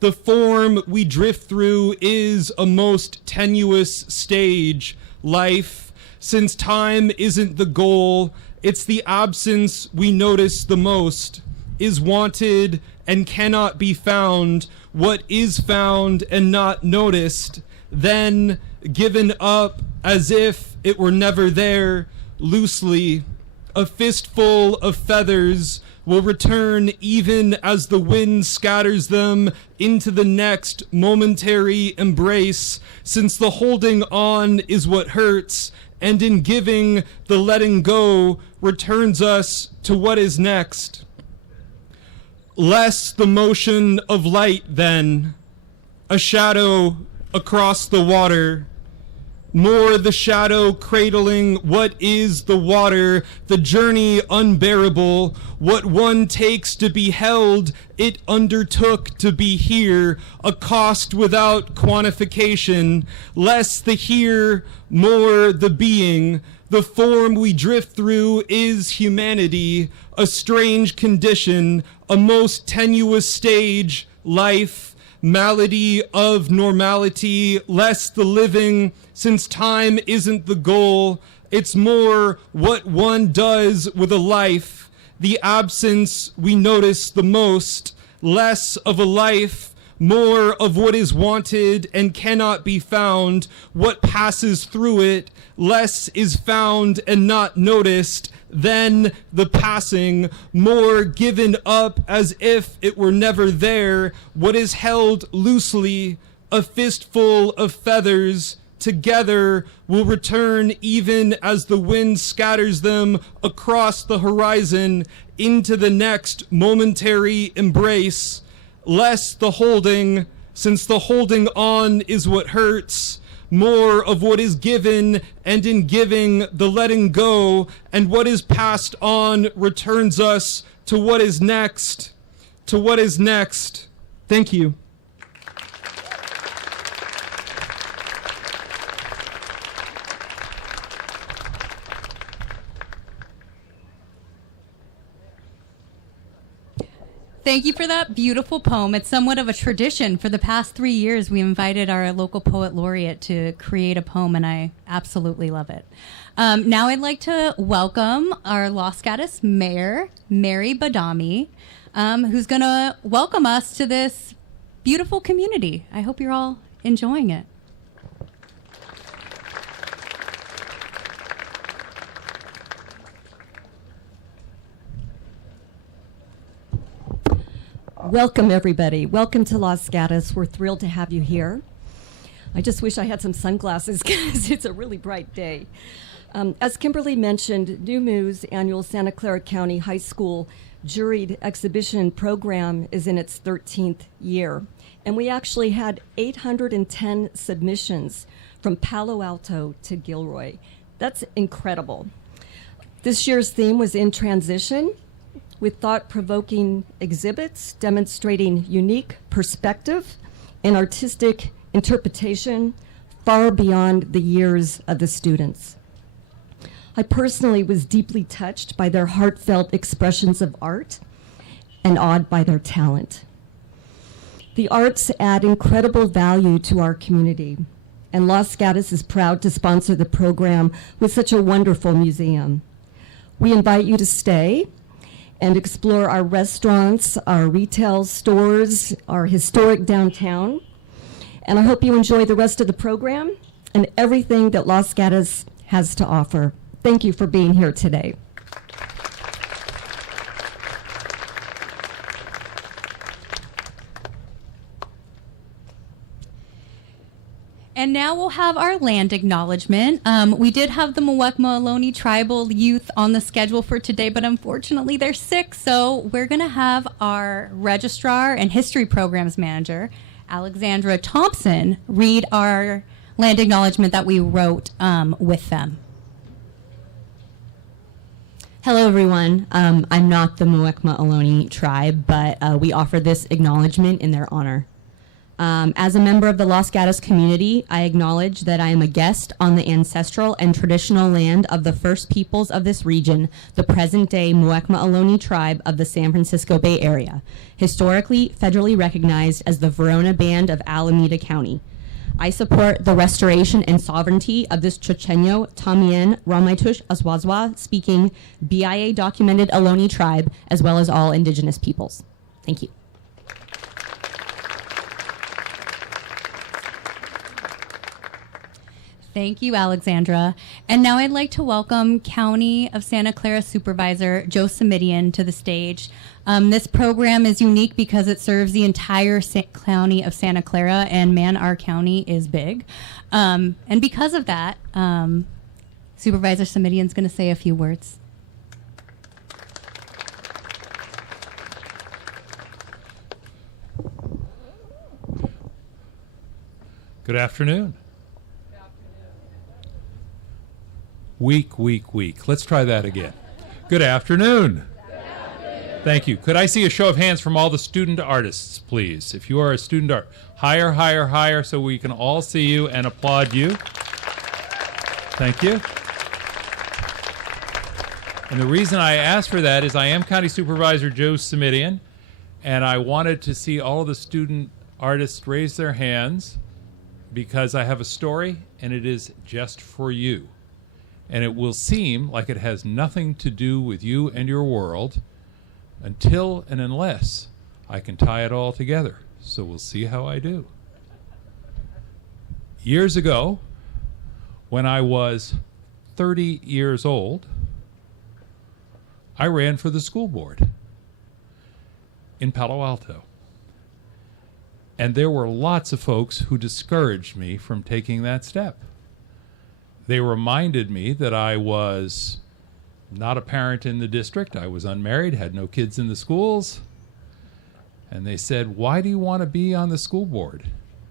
The form we drift through is a most tenuous stage, life, since time isn't the goal. It's the absence we notice the most, is wanted and cannot be found, what is found and not noticed, then given up as if it were never there, loosely. A fistful of feathers will return even as the wind scatters them into the next momentary embrace, since the holding on is what hurts, and in giving, the letting go returns us to what is next. Less the motion of light then, a shadow across the water, more the shadow cradling what is the water, the journey unbearable, what one takes to be held, it undertook to be here, a cost without quantification. Less the here, more the being. The form we drift through is humanity, a strange condition, a most tenuous stage, life, malady of normality. Less the living, since time isn't the goal, it's more what one does with a life. The absence we notice the most, less of a life, more of what is wanted and cannot be found, what passes through it, less is found and not noticed, then the passing, more given up as if it were never there, what is held loosely, a fistful of feathers together will return even as the wind scatters them across the horizon into the next momentary embrace. Less the holding, since the holding on is what hurts. More of what is given, and in giving the letting go, and what is passed on returns us to what is next. To what is next. Thank you. Thank you for that beautiful poem. It's somewhat of a tradition. For the past 3 years, we invited our local poet laureate to create a poem, and I absolutely love it. Now I'd like to welcome our Los Gatos Mayor, Mary Badami, who's going to welcome us to this beautiful community. I hope you're all enjoying it. Welcome, everybody. Welcome to Los Gatos. We're thrilled to have you here. I just wish I had some sunglasses because it's a really bright day. As Kimberly mentioned, NUMU's annual Santa Clara County High School Juried exhibition program is in its 13th year. And we actually had 810 submissions from Palo Alto to Gilroy. That's incredible. This year's theme was In Transition, with thought-provoking exhibits demonstrating unique perspective and artistic interpretation far beyond the years of the students. I personally was deeply touched by their heartfelt expressions of art and awed by their talent. The arts add incredible value to our community, and Los Gatos is proud to sponsor the program with such a wonderful museum. We invite you to stay and explore our restaurants, our retail stores, our historic downtown. And I hope you enjoy the rest of the program and everything that Los Gatos has to offer. Thank you for being here today. And now we'll have our land acknowledgement. We did have the Muwekma Ohlone tribal youth on the schedule for today, but unfortunately they're sick, so we're going to have our registrar and history programs manager, Alexandra Thompson, read our land acknowledgement that we wrote with them. Hello, everyone. I'm not the Muwekma Ohlone tribe, but we offer this acknowledgement in their honor. As a member of the Los Gatos community, I acknowledge that I am a guest on the ancestral and traditional land of the first peoples of this region, the present-day Muwekma Ohlone tribe of the San Francisco Bay Area, historically federally recognized as the Verona Band of Alameda County. I support the restoration and sovereignty of this Chochenyo, Tamien, Ramaytush, Azwazwa speaking BIA-documented Ohlone tribe, as well as all indigenous peoples. Thank you. Thank you, Alexandra. And now I'd like to welcome County of Santa Clara Supervisor Joe Simidian to the stage. This program is unique because it serves the entire county of Santa Clara, and man, our county is big. And because of that, Supervisor Simidian's going to say a few words. Good afternoon. Weak. Let's try that again. Good afternoon. Thank you. Could I see a show of hands from all the student artists, please? If you are a student art, higher, so we can all see you and applaud you. Thank you. And the reason I asked for that is I am County Supervisor Joe Simidian, and I wanted to see all of the student artists raise their hands because I have a story, and it is just for you. And it will seem like it has nothing to do with you and your world until and unless I can tie it all together. So we'll see how I do. Years ago, when I was 30 years old, I ran for the school board in Palo Alto. And there were lots of folks who discouraged me from taking that step. They reminded me that I was not a parent in the district. I was unmarried, had no kids in the schools. And they said, why do you want to be on the school board?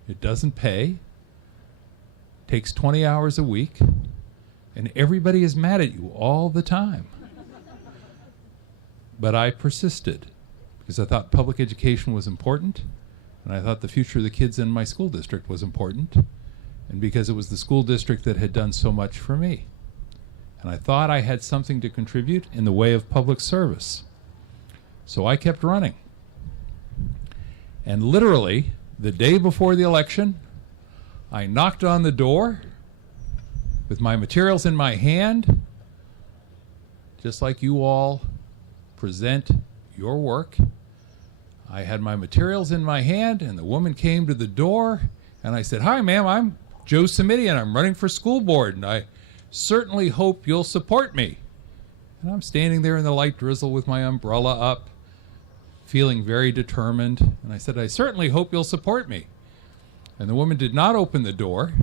It doesn't pay, takes 20 hours a week, and everybody is mad at you all the time. But I persisted because I thought public education was important, and I thought the future of the kids in my school district was important, and because it was the school district that had done so much for me. And I thought I had something to contribute in the way of public service. So I kept running. And literally, the day before the election, I knocked on the door with my materials in my hand, just like you all present your work. I had my materials in my hand, and the woman came to the door, and I said, "Hi, ma'am, I'm Joe Simidian. I'm running for school board, and I certainly hope you'll support me." And I'm standing there in the light drizzle with my umbrella up, feeling very determined. And I said, "I certainly hope you'll support me." And the woman did not open the door.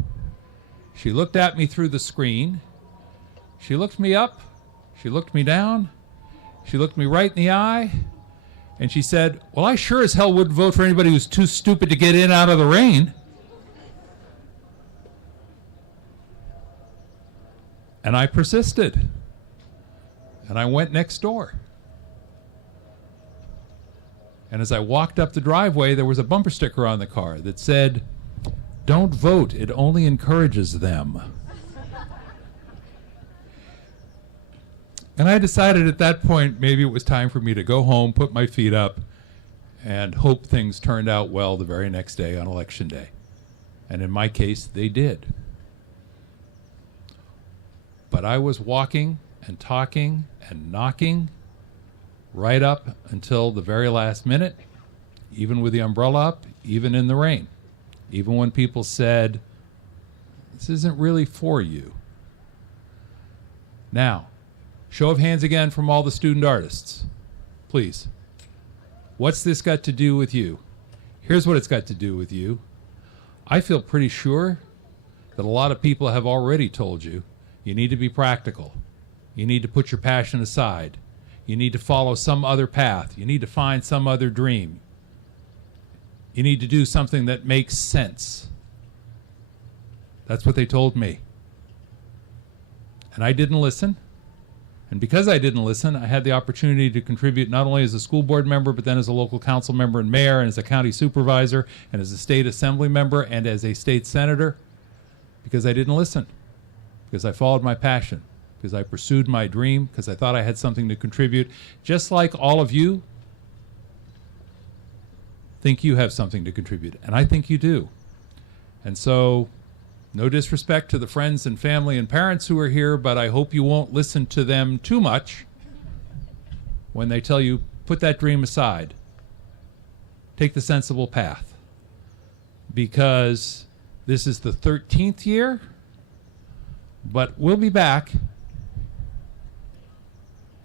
She looked at me through the screen. She looked me up. She looked me down. She looked me right in the eye. And she said, "Well, I sure as hell wouldn't vote for anybody who's too stupid to get in out of the rain." And I persisted. And I went next door. And as I walked up the driveway, there was a bumper sticker on the car that said, "Don't vote, it only encourages them." And I decided at that point maybe it was time for me to go home, put my feet up, and hope things turned out well the very next day on Election Day. And in my case, they did. But I was walking and talking and knocking right up until the very last minute, even with the umbrella up, even in the rain, even when people said, "This isn't really for you." Now, show of hands again from all the student artists, please. What's this got to do with you? Here's what it's got to do with you. I feel pretty sure that a lot of people have already told you, you need to be practical. You need to put your passion aside. You need to follow some other path. You need to find some other dream. You need to do something that makes sense. That's what they told me. And I didn't listen. And because I didn't listen, I had the opportunity to contribute not only as a school board member, but then as a local council member and mayor, and as a county supervisor, and as a state assembly member, and as a state senator, because I didn't listen. Because I followed my passion. Because I pursued my dream, because I thought I had something to contribute, just like all of you think you have something to contribute, and I think you do. And so, no disrespect to the friends and family and parents who are here, but I hope you won't listen to them too much when they tell you, put that dream aside. Take the sensible path. Because this is the 13th year, but we'll be back.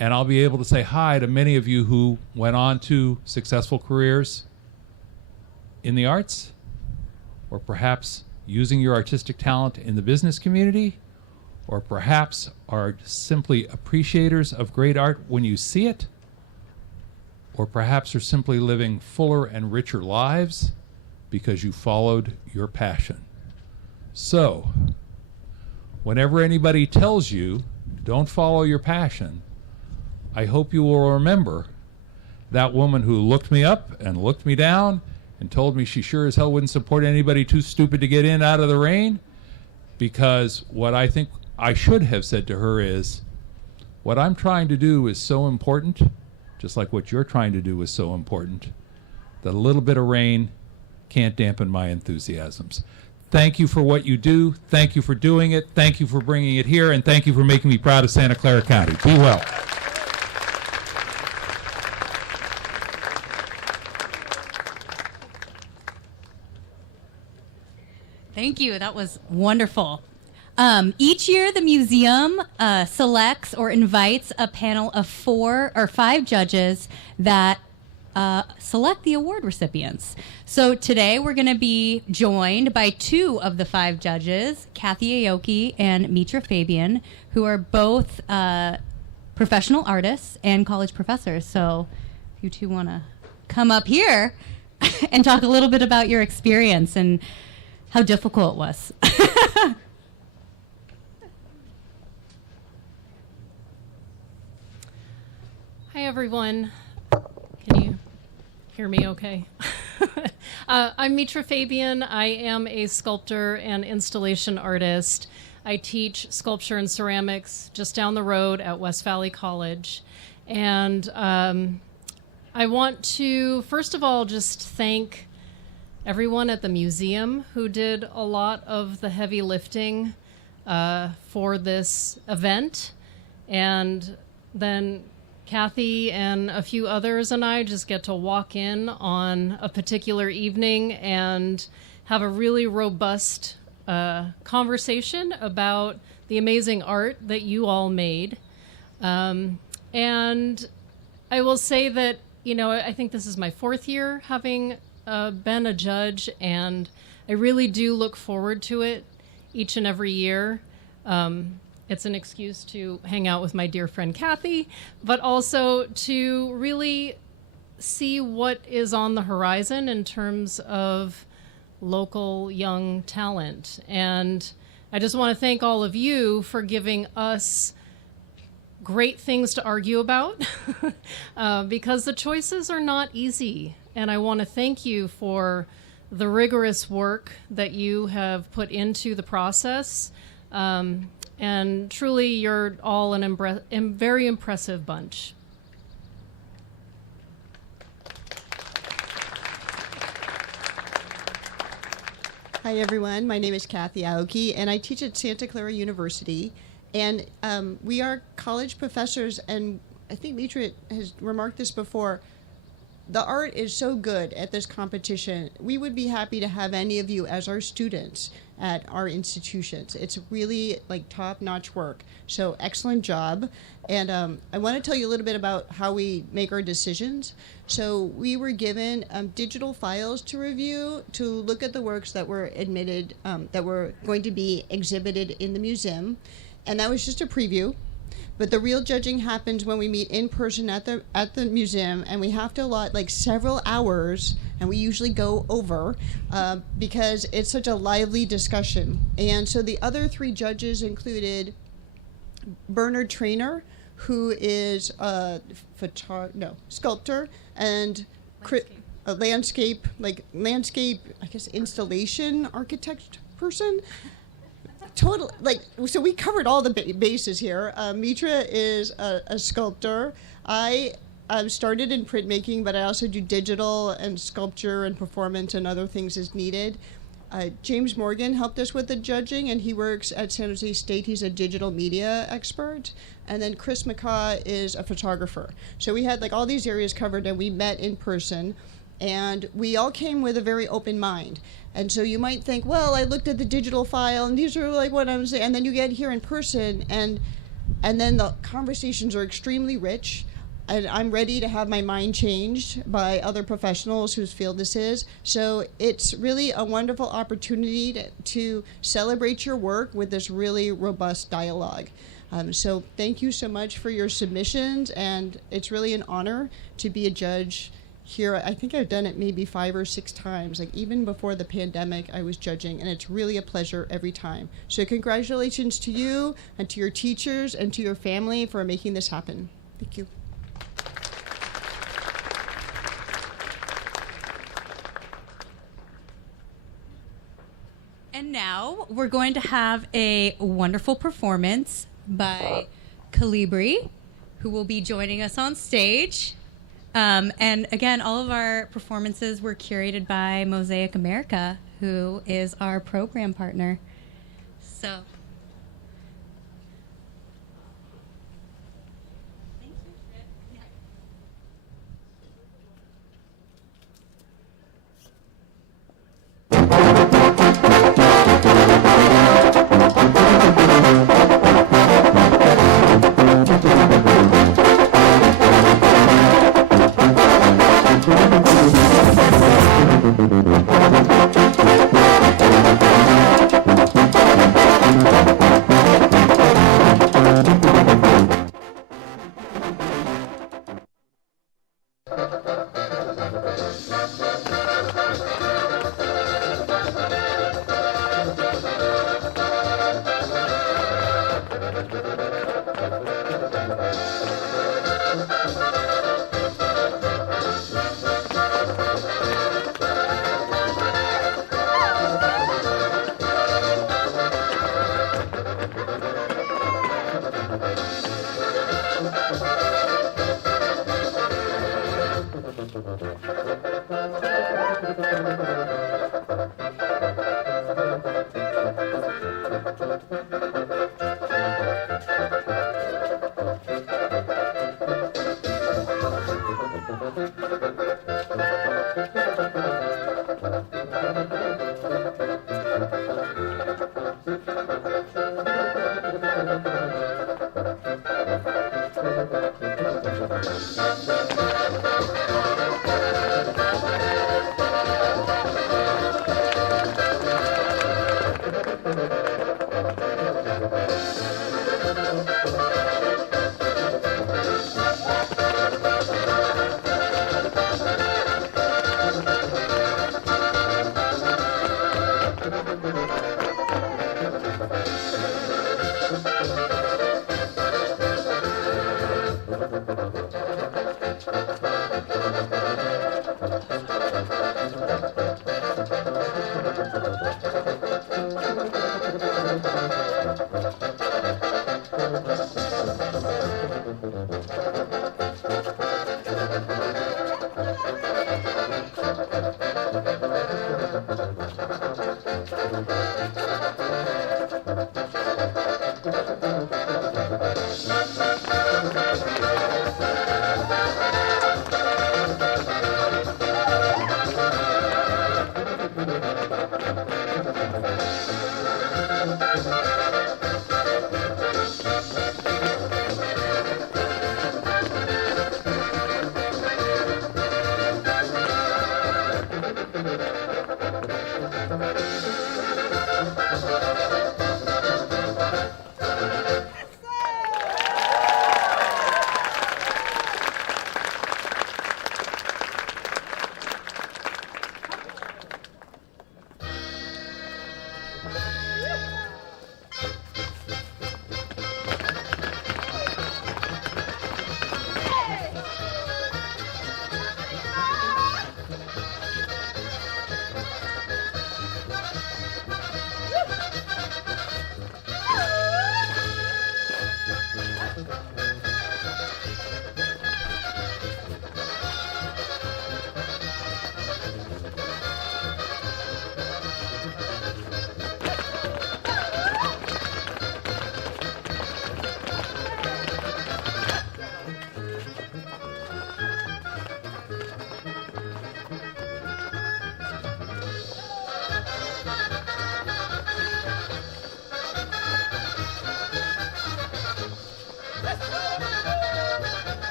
And I'll be able to say hi to many of you who went on to successful careers in the arts, or perhaps using your artistic talent in the business community, or perhaps are simply appreciators of great art when you see it, or perhaps are simply living fuller and richer lives because you followed your passion. So, whenever anybody tells you, don't follow your passion, I hope you will remember that woman who looked me up and looked me down and told me she sure as hell wouldn't support anybody too stupid to get in out of the rain, because what I think I should have said to her is, what I'm trying to do is so important, just like what you're trying to do is so important, that a little bit of rain can't dampen my enthusiasms. Thank you for what you do. Thank you for doing it. Thank you for bringing it here. And thank you for making me proud of Santa Clara County. Be well. Thank you. That was wonderful. Each year, the museum selects or invites a panel of 4 or 5 judges that select the award recipients. So today we're going to be joined by 2 of the 5 judges, Kathy Aoki and Mitra Fabian, who are both professional artists and college professors. So if you 2 want to come up here and talk a little bit about your experience and how difficult it was. Hi, everyone. Can you hear me okay? I'm Mitra Fabian. I am a sculptor and installation artist. I teach sculpture and ceramics just down the road at West Valley College. And I want to, first of all, just thank everyone at the museum who did a lot of the heavy lifting for this event. And then Kathy and a few others and I just get to walk in on a particular evening and have a really robust conversation about the amazing art that you all made. And I will say that, you know, I think this is my 4th year having been a judge, and I really do look forward to it each and every year. It's an excuse to hang out with my dear friend Kathy, but also to really see what is on the horizon in terms of local young talent. And I just want to thank all of you for giving us great things to argue about because the choices are not easy. And I want to thank you for the rigorous work that you have put into the process. And truly, you're all a very impressive bunch. Hi, everyone. My name is Kathy Aoki, and I teach at Santa Clara University. And we are college professors, and I think Mitra has remarked this before. The art is so good at this competition. We would be happy to have any of you as our students at our institutions. It's really like top-notch work. So excellent job. And I want to tell you a little bit about how we make our decisions. So we were given digital files to review to look at the works that were admitted, that were going to be exhibited in the museum. And that was just a preview. But the real judging happens when we meet in person at the museum, and we have to allot like several hours, and we usually go over because it's such a lively discussion. And so the other 3 judges included Bernard Trainer, who is a sculptor, and landscape, I guess, installation architect person. Total, so we covered all the bases here. Mitra is a sculptor. I started in printmaking, but I also do digital and sculpture and performance and other things as needed. James Morgan helped us with the judging, and he works at San Jose State. He's a digital media expert. And then Chris McCaw is a photographer. So we had all these areas covered, and we met in person. And we all came with a very open mind. And so you might think, well, I looked at the digital file, and these are what I'm saying. And then you get here in person, and then the conversations are extremely rich. And I'm ready to have my mind changed by other professionals whose field this is. So it's really a wonderful opportunity to celebrate your work with this really robust dialogue. So thank you so much for your submissions, and it's really an honor to be a judge here. I think I've done it maybe 5 or 6 times. Even before the pandemic, I was judging, and it's really a pleasure every time. So congratulations to you and to your teachers and to your family for making this happen. Thank you. And now we're going to have a wonderful performance by Calibri, who will be joining us on stage. And again, all of our performances were curated by Mosaic America, who is our program partner. So.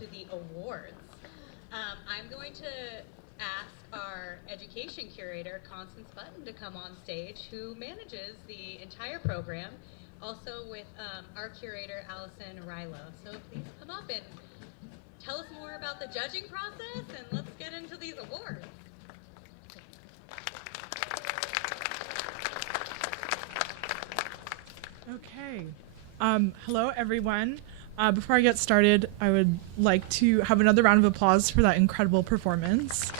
To the awards. I'm going to ask our education curator, Constance Button, to come on stage, who manages the entire program, also with our curator, Allison Rilo. So please come up and tell us more about the judging process, and let's get into these awards. Okay. Hello, everyone. Before I get started, I would like to have another round of applause for that incredible performance.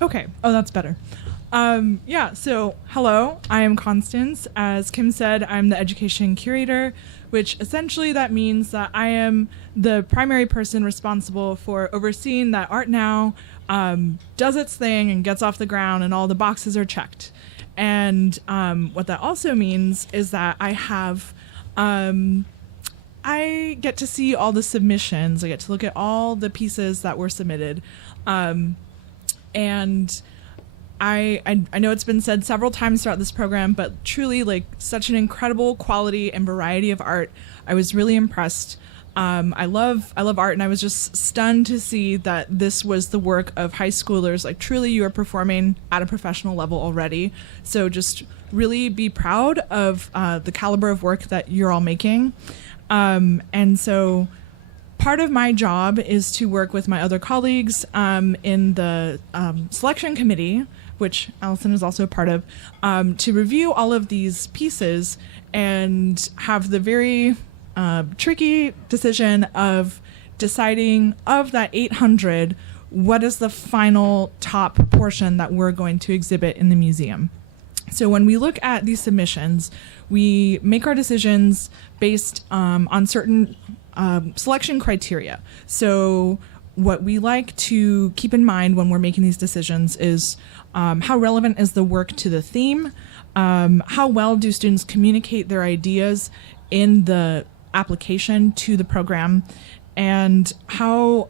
Okay. Oh, that's better. Yeah, so hello, I am Constance. As Kim said, I'm the education curator, which essentially that means that I am the primary person responsible for overseeing that ArtNow does its thing and gets off the ground and all the boxes are checked. And what that also means is that I have, I get to see all the submissions. I get to look at all the pieces that were submitted. And I know it's been said several times throughout this program, but truly, like, such an incredible quality and variety of art. I was really impressed. I love art, and I was just stunned to see that this was the work of high schoolers. Like, truly, you are performing at a professional level already. So just really be proud of the caliber of work that you're all making. And so part of my job is to work with my other colleagues in the selection committee, which Allison is also a part of, to review all of these pieces and have the very tricky decision of deciding, of that 800, what is the final top portion that we're going to exhibit in the museum. So when we look at these submissions, we make our decisions based on certain selection criteria. So what we like to keep in mind when we're making these decisions is how relevant is the work to the theme, how well do students communicate their ideas in the application to the program, and how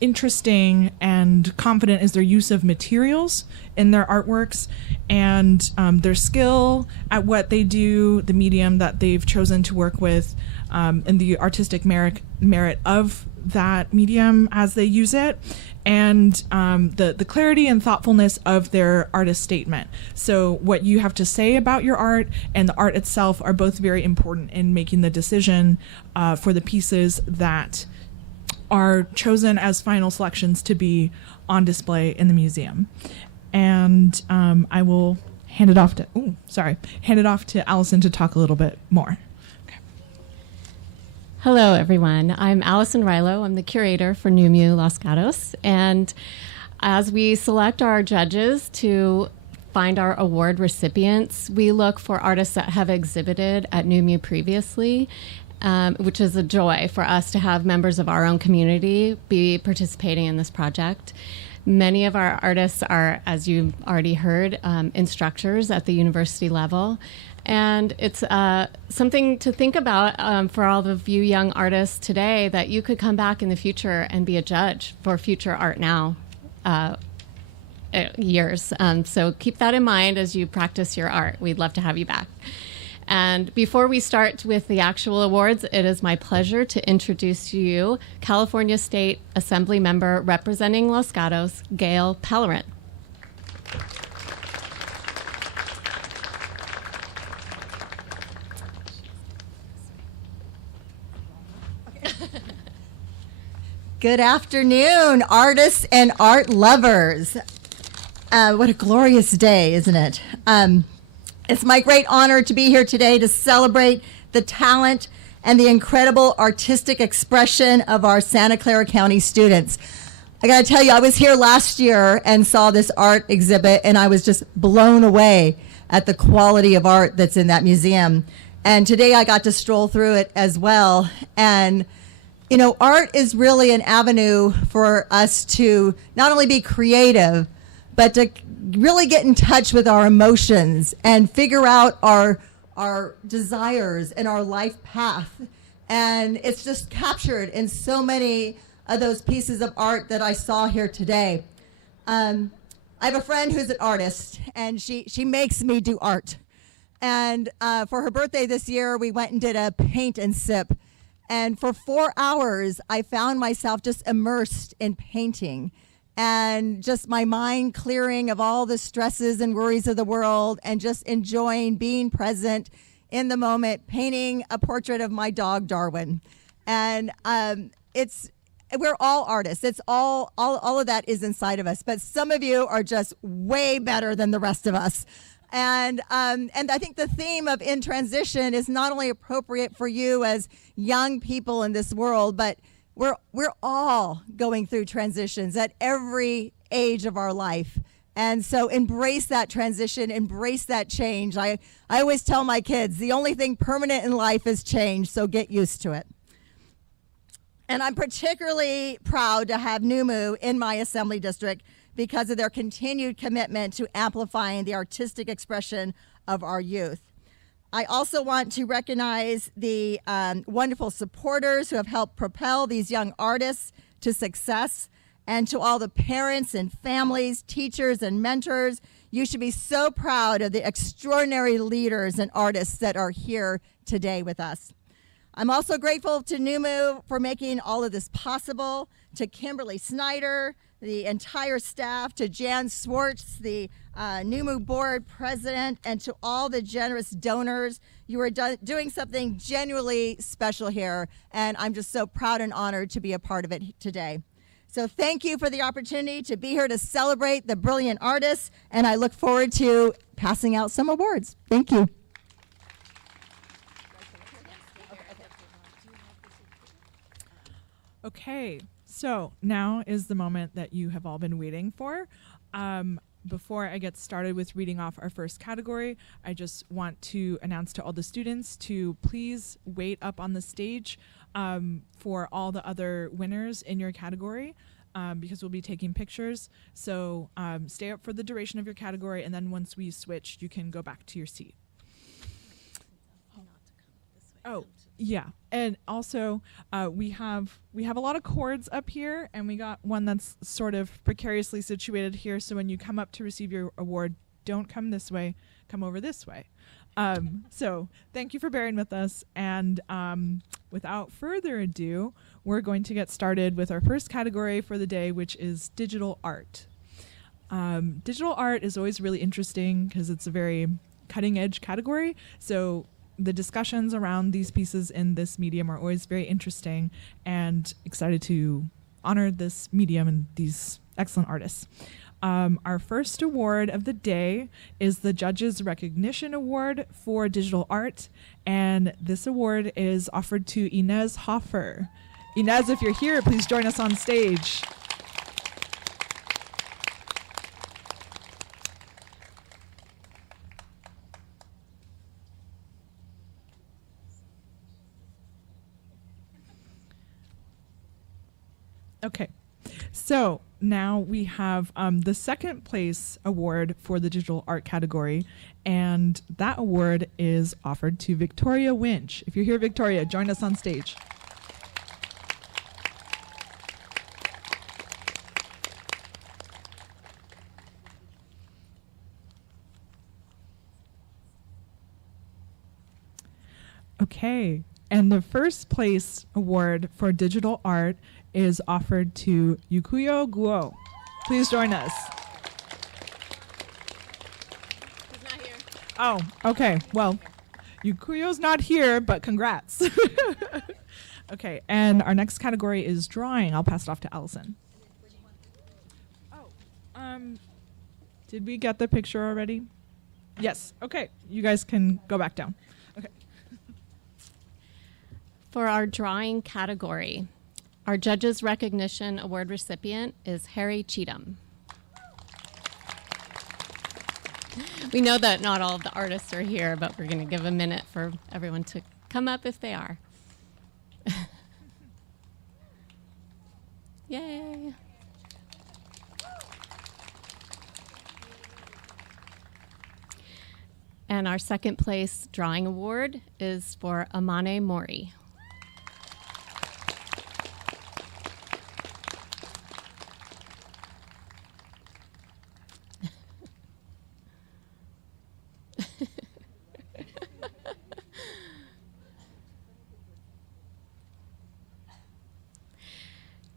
interesting and confident is their use of materials in their artworks, and their skill at what they do, the medium that they've chosen to work with, and the artistic merit of that medium as they use it, and the clarity and thoughtfulness of their artist statement. So what you have to say about your art and the art itself are both very important in making the decision for the pieces that are chosen as final selections to be on display in the museum. And I will hand it off to Allison to talk a little bit more. Hello, everyone. I'm Allison Rilo. I'm the curator for NUMU Los Gatos. And as we select our judges to find our award recipients, we look for artists that have exhibited at NUMU previously, which is a joy for us to have members of our own community be participating in this project. Many of our artists are, as you've already heard, instructors at the university level. And it's something to think about for all of you young artists today, that you could come back in the future and be a judge for future ArtNow years. So keep that in mind as you practice your art. We'd love to have you back. And before we start with the actual awards, it is my pleasure to introduce to you California State Assembly member representing Los Gatos, Gail Pellerin. Good afternoon, artists and art lovers. What a glorious day, isn't it? It's my great honor to be here today to celebrate the talent and the incredible artistic expression of our Santa Clara County students. I gotta tell you, I was here last year and saw this art exhibit, and I was just blown away at the quality of art that's in that museum. And today I got to stroll through it as well. And you know, art is really an avenue for us to not only be creative, but to really get in touch with our emotions and figure out our desires and our life path. And it's just captured in so many of those pieces of art that I saw here today. I have a friend who's an artist, and she makes me do art. And for her birthday this year, we went and did a paint and sip. And for 4 hours, I found myself just immersed in painting and just my mind clearing of all the stresses and worries of the world and just enjoying being present in the moment, painting a portrait of my dog, Darwin. And we're all artists. It's all of that is inside of us. But some of you are just way better than the rest of us. And I think the theme of In Transition is not only appropriate for you as young people in this world, but we're all going through transitions at every age of our life. And so embrace that transition, embrace that change. I always tell my kids, the only thing permanent in life is change, so get used to it. And I'm particularly proud to have NUMU in my assembly district because of their continued commitment to amplifying the artistic expression of our youth. I also want to recognize the wonderful supporters who have helped propel these young artists to success, and to all the parents and families, teachers and mentors. You should be so proud of the extraordinary leaders and artists that are here today with us. I'm also grateful to NUMU for making all of this possible, to Kimberly Snyder, the entire staff, to Jan Swartz, the NUMU board president, and to all the generous donors. You are doing something genuinely special here, and I'm just so proud and honored to be a part of it today. So thank you for the opportunity to be here to celebrate the brilliant artists, and I look forward to passing out some awards. Thank you. Okay, so now is the moment that you have all been waiting for. Before I get started with reading off our first category, I just want to announce to all the students to please wait up on the stage for all the other winners in your category, because we'll be taking pictures. So stay up for the duration of your category, and then once we switch, you can go back to your seat. Oh, yeah. And also, we have a lot of cords up here, and we got one that's sort of precariously situated here. So when you come up to receive your award, don't come this way, come over this way. So thank you for bearing with us. And without further ado, we're going to get started with our first category for the day, which is digital art. Digital art is always really interesting because it's a very cutting edge category. So the discussions around these pieces in this medium are always very interesting, and excited to honor this medium and these excellent artists. Our first award of the day is the Judges Recognition Award for Digital Art, and this award is offered to Inez Hoffer. Inez, if you're here, please join us on stage. Okay, so now we have the second place award for the digital art category, and that award is offered to Victoria Winch. If you're here, Victoria, join us on stage. Okay, and the first place award for digital art is offered to Yukuyo Guo. Please join us. He's not here. Oh, okay. Well, Yukuyo's not here, but congrats. Okay, and our next category is drawing. I'll pass it off to Allison. Oh, did we get the picture already? Yes. Okay, you guys can go back down. Okay. For our drawing category, our Judges Recognition Award recipient is Harry Cheatham. We know that not all of the artists are here, but we're going to give a minute for everyone to come up if they are. Yay. And our second place drawing award is for Amane Mori.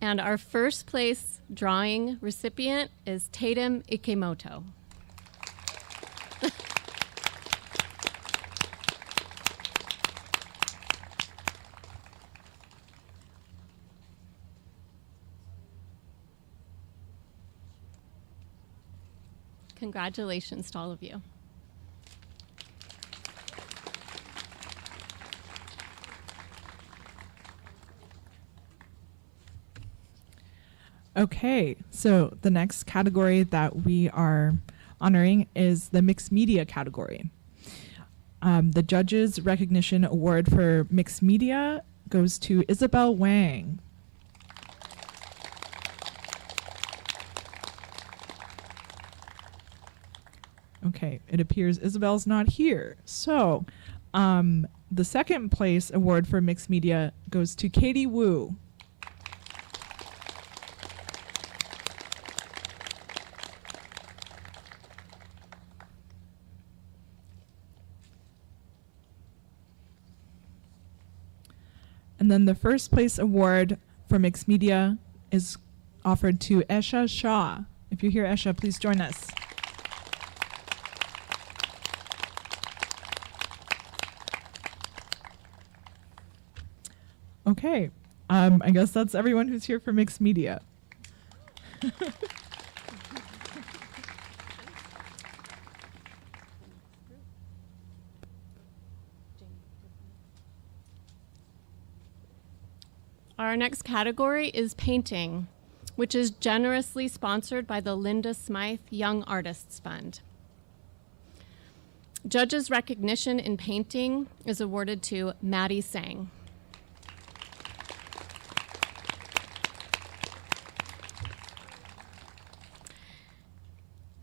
And our first place drawing recipient is Tatum Ikemoto. Congratulations to all of you. Okay, so the next category that we are honoring is the mixed media category. The Judges Recognition Award for Mixed Media goes to Isabel Wang. Okay, it appears Isabel's not here. So, the second place award for mixed media goes to Katie Wu. And then the first place award for mixed media is offered to Esha Shah. If you're here, Esha, please join us. Okay, I guess that's everyone who's here for mixed media. Our next category is painting, which is generously sponsored by the Linda Smythe Young Artists Fund. Judges' recognition in painting is awarded to Maddie Sang.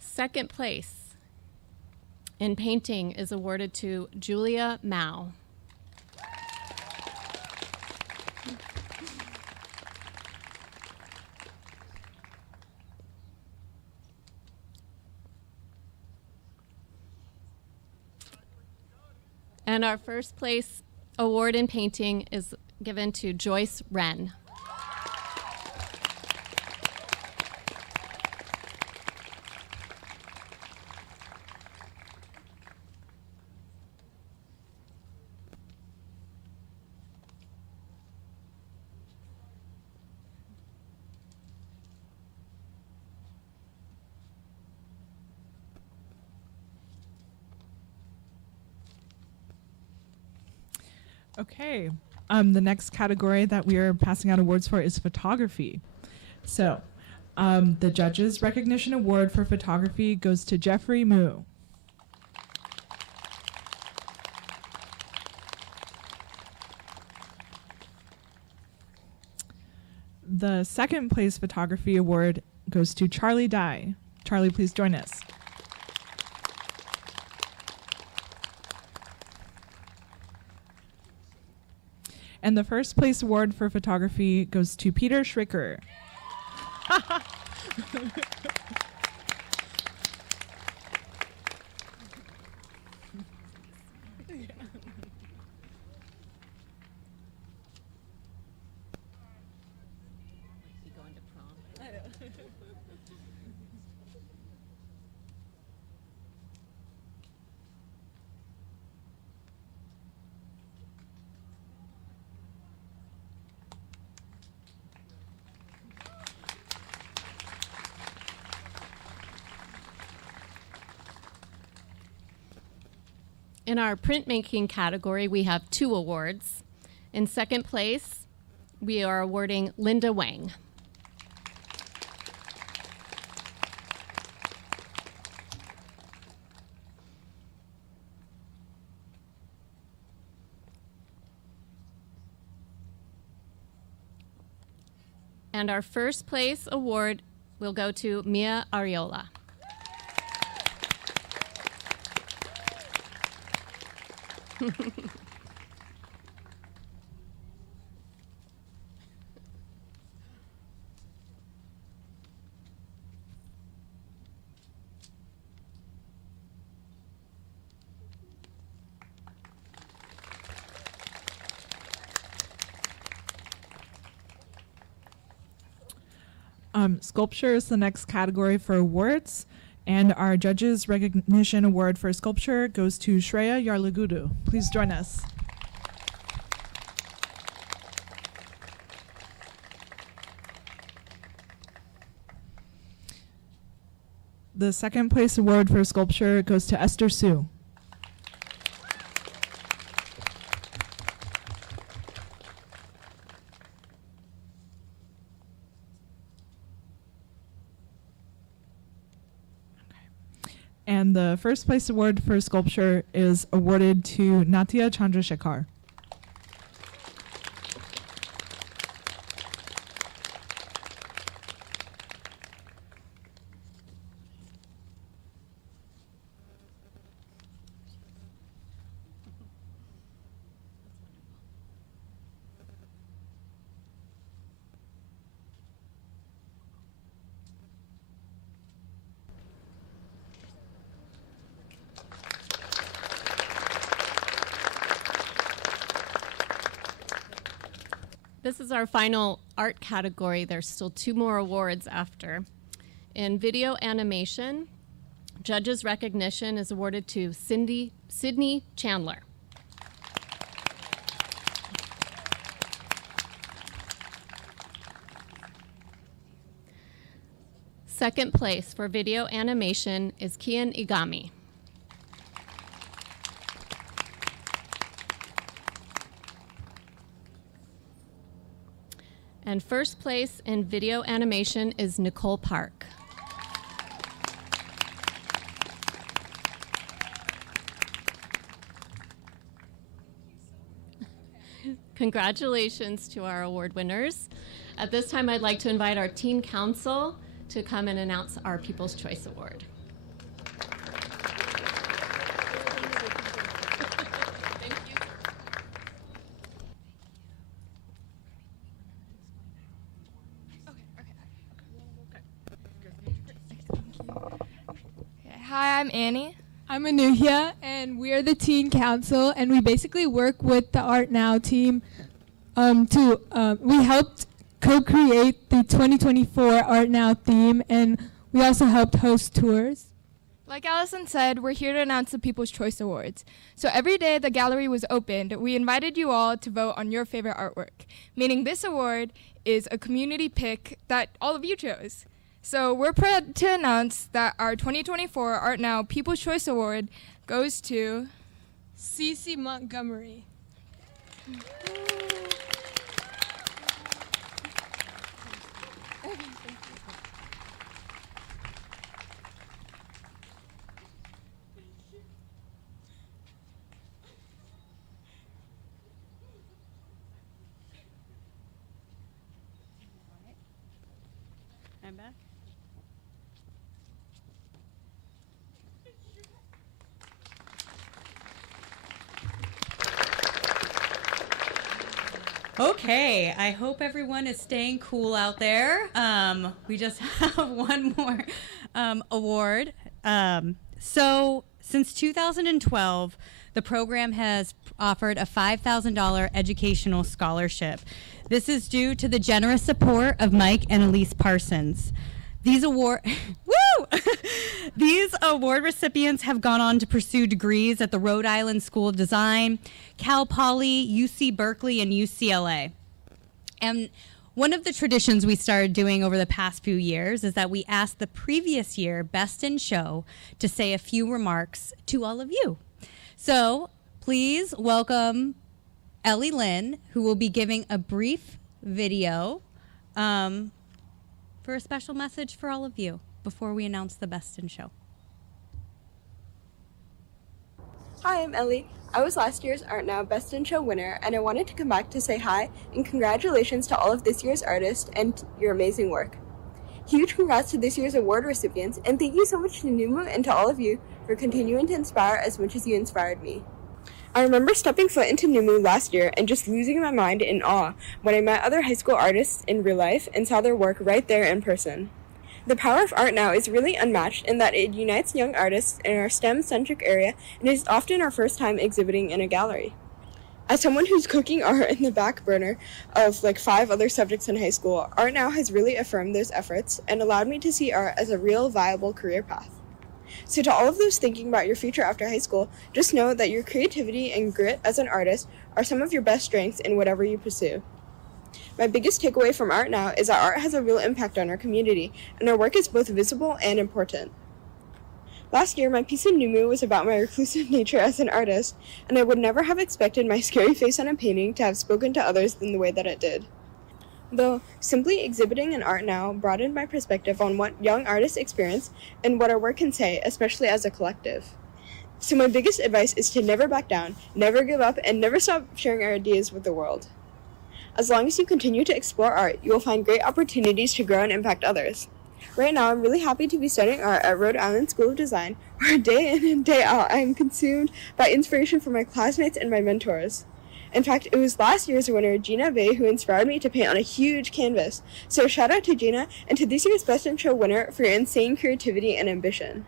Second place in painting is awarded to Julia Mao. And our first place award in painting is given to Joyce Wren. Okay, the next category that we are passing out awards for is photography. So, the Judges Recognition Award for photography goes to Jeffrey Moo. The second place photography award goes to Charlie Dye. Charlie, please join us. And the first place award for photography goes to Peter Schricker. In our printmaking category, we have 2 awards. In second place, we are awarding Linda Wang. And our first place award will go to Mia Ariola. Sculpture is the next category for awards, and our Judges Recognition Award for sculpture goes to Shreya Yarlagudu. Please join us. The second place award for sculpture goes to Esther Sue. and the first place award for sculpture is awarded to Natya Chandrasekhar. This is our final art category. There's still 2 more awards after. In video animation, judges' recognition is awarded to Sydney Chandler. Second place for video animation is Kian Igami. And first place in video animation is Nicole Park. Congratulations to our award winners. At this time, I'd like to invite our teen council to come and announce our People's Choice Award. Hi, I'm Annie. I'm Anuhya, and we are the Teen Council, and we basically work with the ArtNow team we helped co-create the 2024 ArtNow theme, and we also helped host tours. Like Allison said, we're here to announce the People's Choice Awards. So every day the gallery was opened, we invited you all to vote on your favorite artwork, meaning this award is a community pick that all of you chose. So we're proud to announce that our 2024 ArtNow People's Choice Award goes to Cece Montgomery. I'm back. Okay, I hope everyone is staying cool out there. We just have one more award. So since 2012, the program has offered a $5,000 educational scholarship. This is due to the generous support of Mike and Elise Parsons. These award These award recipients have gone on to pursue degrees at the Rhode Island School of Design, Cal Poly, UC Berkeley, and UCLA. And one of the traditions we started doing over the past few years is that we asked the previous year Best in Show to say a few remarks to all of you. So please welcome Ellie Lynn, who will be giving a brief video for a special message for all of you before we announce the Best in Show. Hi, I'm Ellie. I was last year's ArtNow Best in Show winner, and I wanted to come back to say hi and congratulations to all of this year's artists and your amazing work. Huge congrats to this year's award recipients, and thank you so much to NUMU and to all of you for continuing to inspire as much as you inspired me. I remember stepping foot into NUMU last year and just losing my mind in awe when I met other high school artists in real life and saw their work right there in person. The power of ArtNow is really unmatched in that it unites young artists in our STEM-centric area and is often our first time exhibiting in a gallery. As someone who's cooking art in the back burner of like 5 other subjects in high school, ArtNow has really affirmed those efforts and allowed me to see art as a real viable career path. So to all of those thinking about your future after high school, just know that your creativity and grit as an artist are some of your best strengths in whatever you pursue. My biggest takeaway from ArtNow is that art has a real impact on our community, and our work is both visible and important. Last year, my piece in NUMU was about my reclusive nature as an artist, and I would never have expected my scary face on a painting to have spoken to others in the way that it did. Though simply exhibiting an art now broadened my perspective on what young artists experience and what our work can say, especially as a collective. So my biggest advice is to never back down, never give up, and never stop sharing our ideas with the world. As long as you continue to explore art, you will find great opportunities to grow and impact others. Right now, I'm really happy to be studying art at Rhode Island School of Design, where day in and day out I am consumed by inspiration from my classmates and my mentors. In fact, it was last year's winner, Gina Vey, who inspired me to paint on a huge canvas. So shout out to Gina and to this year's Best in Show winner for your insane creativity and ambition.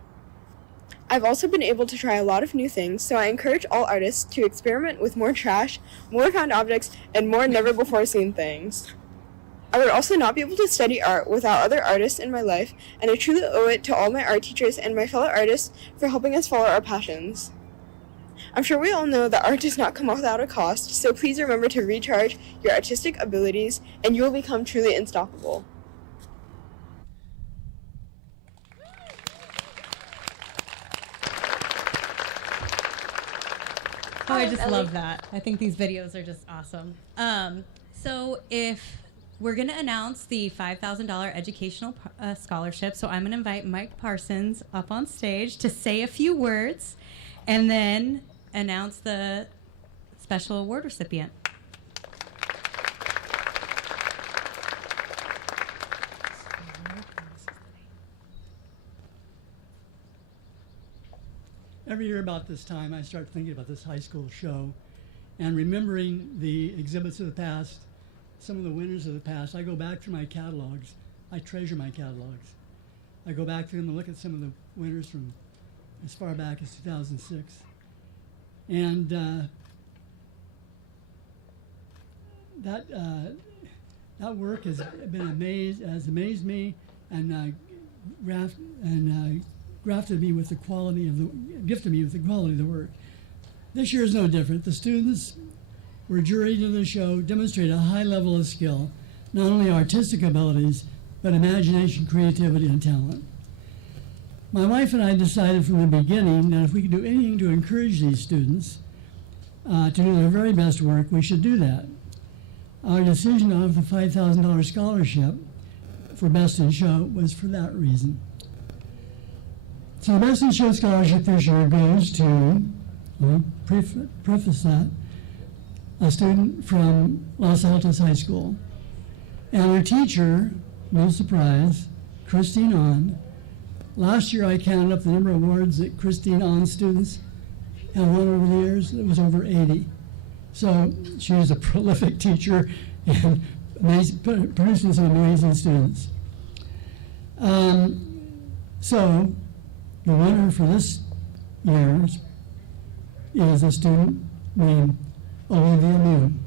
I've also been able to try a lot of new things, so I encourage all artists to experiment with more trash, more found objects, and more never-before-seen things. I would also not be able to study art without other artists in my life, and I truly owe it to all my art teachers and my fellow artists for helping us follow our passions. I'm sure we all know that art does not come without a cost, so please remember to recharge your artistic abilities, and you will become truly unstoppable. Oh, I just love that. I think these videos are just awesome. So if we're going to announce the $5,000 educational scholarship, so I'm going to invite Mike Parsons up on stage to say a few words and then announce the special award recipient. Every year about this time, I start thinking about this high school show and remembering the exhibits of the past, some of the winners of the past. I go back through my catalogs. I treasure my catalogs. I go back through them and look at some of the winners from as far back as 2006. And that work has amazed me and gifted me with the quality of the work. This year is no different. The students were juried in the show, demonstrated a high level of skill, not only artistic abilities, but imagination, creativity, and talent. My wife and I decided from the beginning that if we could do anything to encourage these students to do their very best work, we should do that. Our decision to offer the $5,000 scholarship for Best in Show was for that reason. So the Best in Show scholarship this year goes to, I'll preface that, a student from Los Altos High School. And her teacher, no surprise, Christine Ahn. Last year I counted up the number of awards that Christine Ahn students have won over the years. It was over 80. So she is a prolific teacher and producing some amazing students. So the winner for this year is a student named Olivia Moon.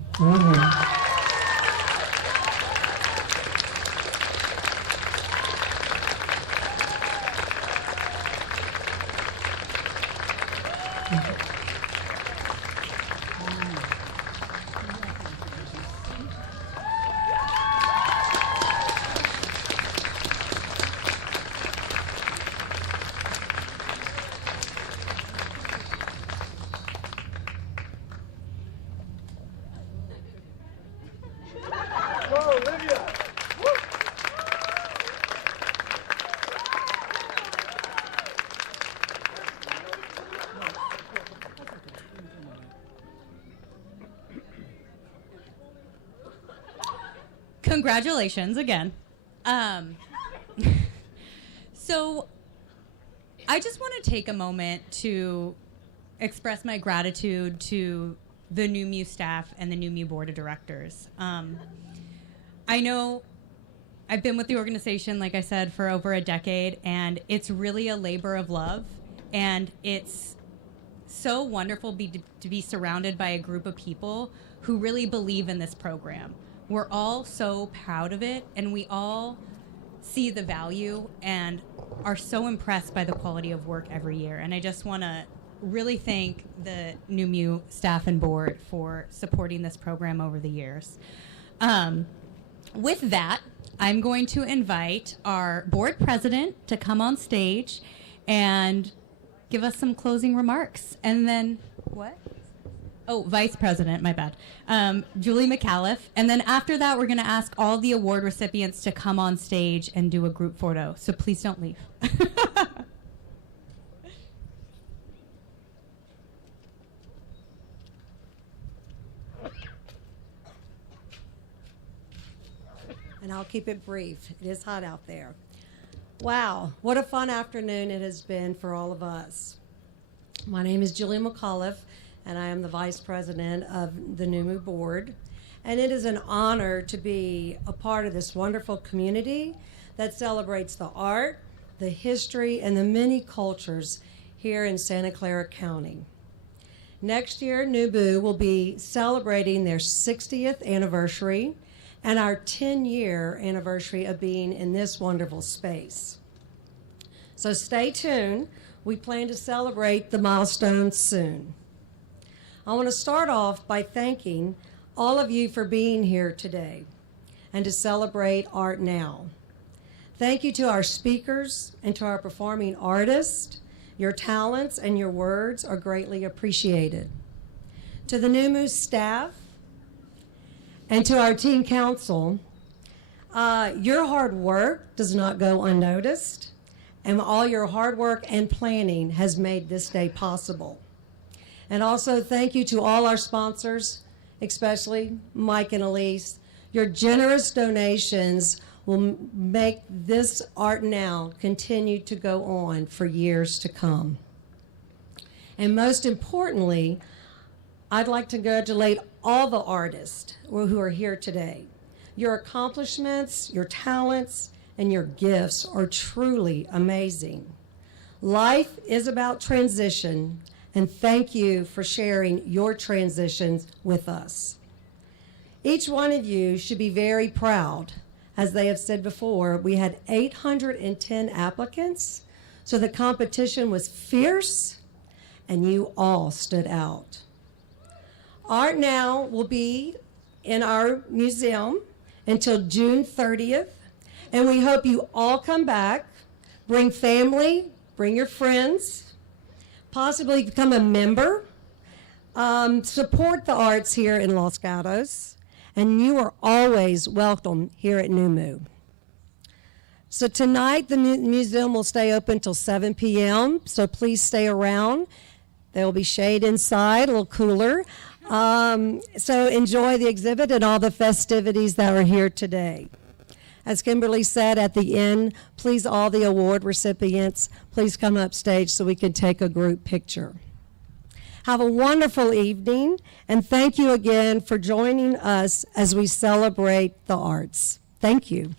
Congratulations again. So I just want to take a moment to express my gratitude to the NUMU staff and the NUMU Board of Directors. I know I've been with the organization, like I said, for over a decade, and it's really a labor of love, and it's so wonderful to be surrounded by a group of people who really believe in this program. We're all so proud of it, and we all see the value and are so impressed by the quality of work every year. And I just want to really thank the NUMU staff and board for supporting this program over the years. With that, I'm going to invite our board president to come on stage and give us some closing remarks. And then, what? Vice President, my bad, Julie McAuliffe. And then after that, we're going to ask all the award recipients to come on stage and do a group photo. So please don't leave. And I'll keep it brief. It is hot out there. Wow, what a fun afternoon it has been for all of us. My name is Julie McAuliffe, and I am the Vice President of the NUMU Board. And it is an honor to be a part of this wonderful community that celebrates the art, the history, and the many cultures here in Santa Clara County. Next year, NUMU will be celebrating their 60th anniversary and our 10-year anniversary of being in this wonderful space. So stay tuned. We plan to celebrate the milestones soon. I want to start off by thanking all of you for being here today and to celebrate ArtNow. Thank you to our speakers and to our performing artists. Your talents and your words are greatly appreciated. To the NUMU staff and to our teen council, your hard work does not go unnoticed, and all your hard work and planning has made this day possible. And also thank you to all our sponsors, especially Mike and Elise. Your generous donations will make this ArtNow continue to go on for years to come. And most importantly, I'd like to congratulate all the artists who are here today. Your accomplishments, your talents, and your gifts are truly amazing. Life is about transition, and thank you for sharing your transitions with us. Each one of you should be very proud. As they have said before, we had 810 applicants, so the competition was fierce, and you all stood out. ArtNow will be in our museum until June 30th, and we hope you all come back, bring family, bring your friends, possibly become a member, support the arts here in Los Gatos, and you are always welcome here at NUMU. So tonight the museum will stay open till 7 p.m., so please stay around. There will be shade inside, a little cooler. So enjoy the exhibit and all the festivities that are here today. As Kimberly said at the end, please all the award recipients, please come up stage so we can take a group picture. Have a wonderful evening, and thank you again for joining us as we celebrate the arts. Thank you.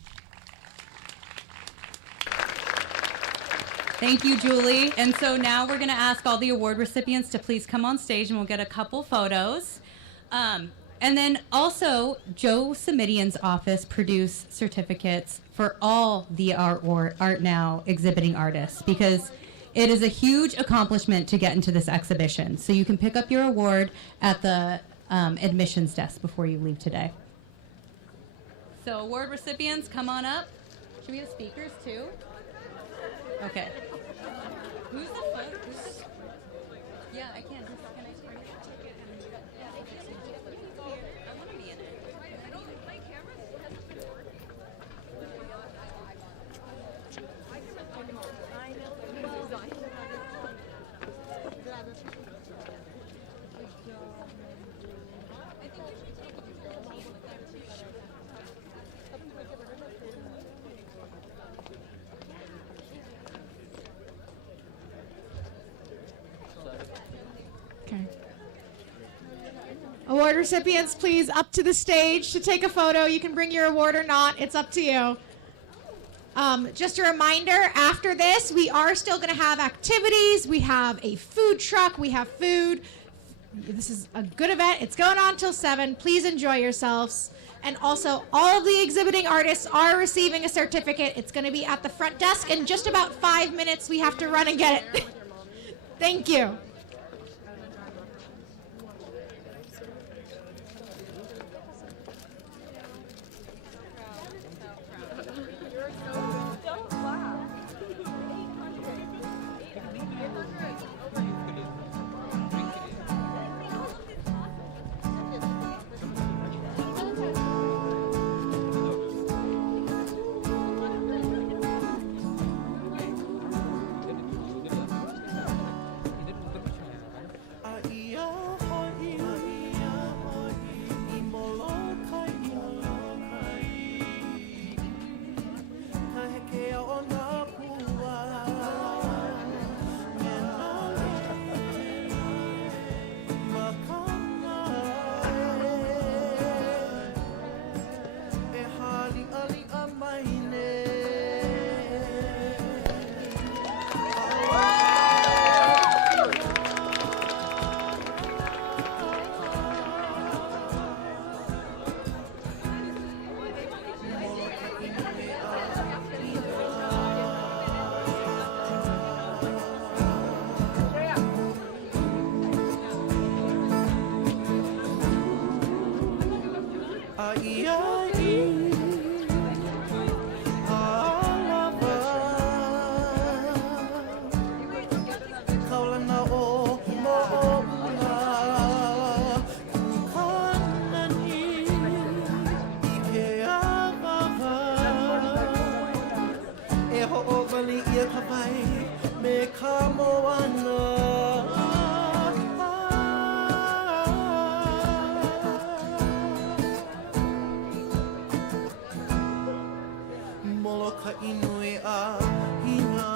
Thank you, Julie. And so now we're going to ask all the award recipients to please come on stage, and we'll get a couple photos. And then also, Joe Simidian's office produced certificates for all the ArtNow exhibiting artists, because it is a huge accomplishment to get into this exhibition. So you can pick up your award at the admissions desk before you leave today. So award recipients, come on up. Should we have speakers too? Okay. Who's the first? Yeah, I can't. Can I turn it? I want to be in it. I don't my camera hasn't been working. Award recipients, please up to the stage to take a photo. You can bring your award or not. It's up to you. Just a reminder, after this, we are still going to have activities. We have a food truck. We have food. This is a good event. It's going on till 7. Please enjoy yourselves. And also, all of the exhibiting artists are receiving a certificate. It's going to be at the front desk. In just about 5 minutes, we have to run and get it. Thank you. Moloka inui a hina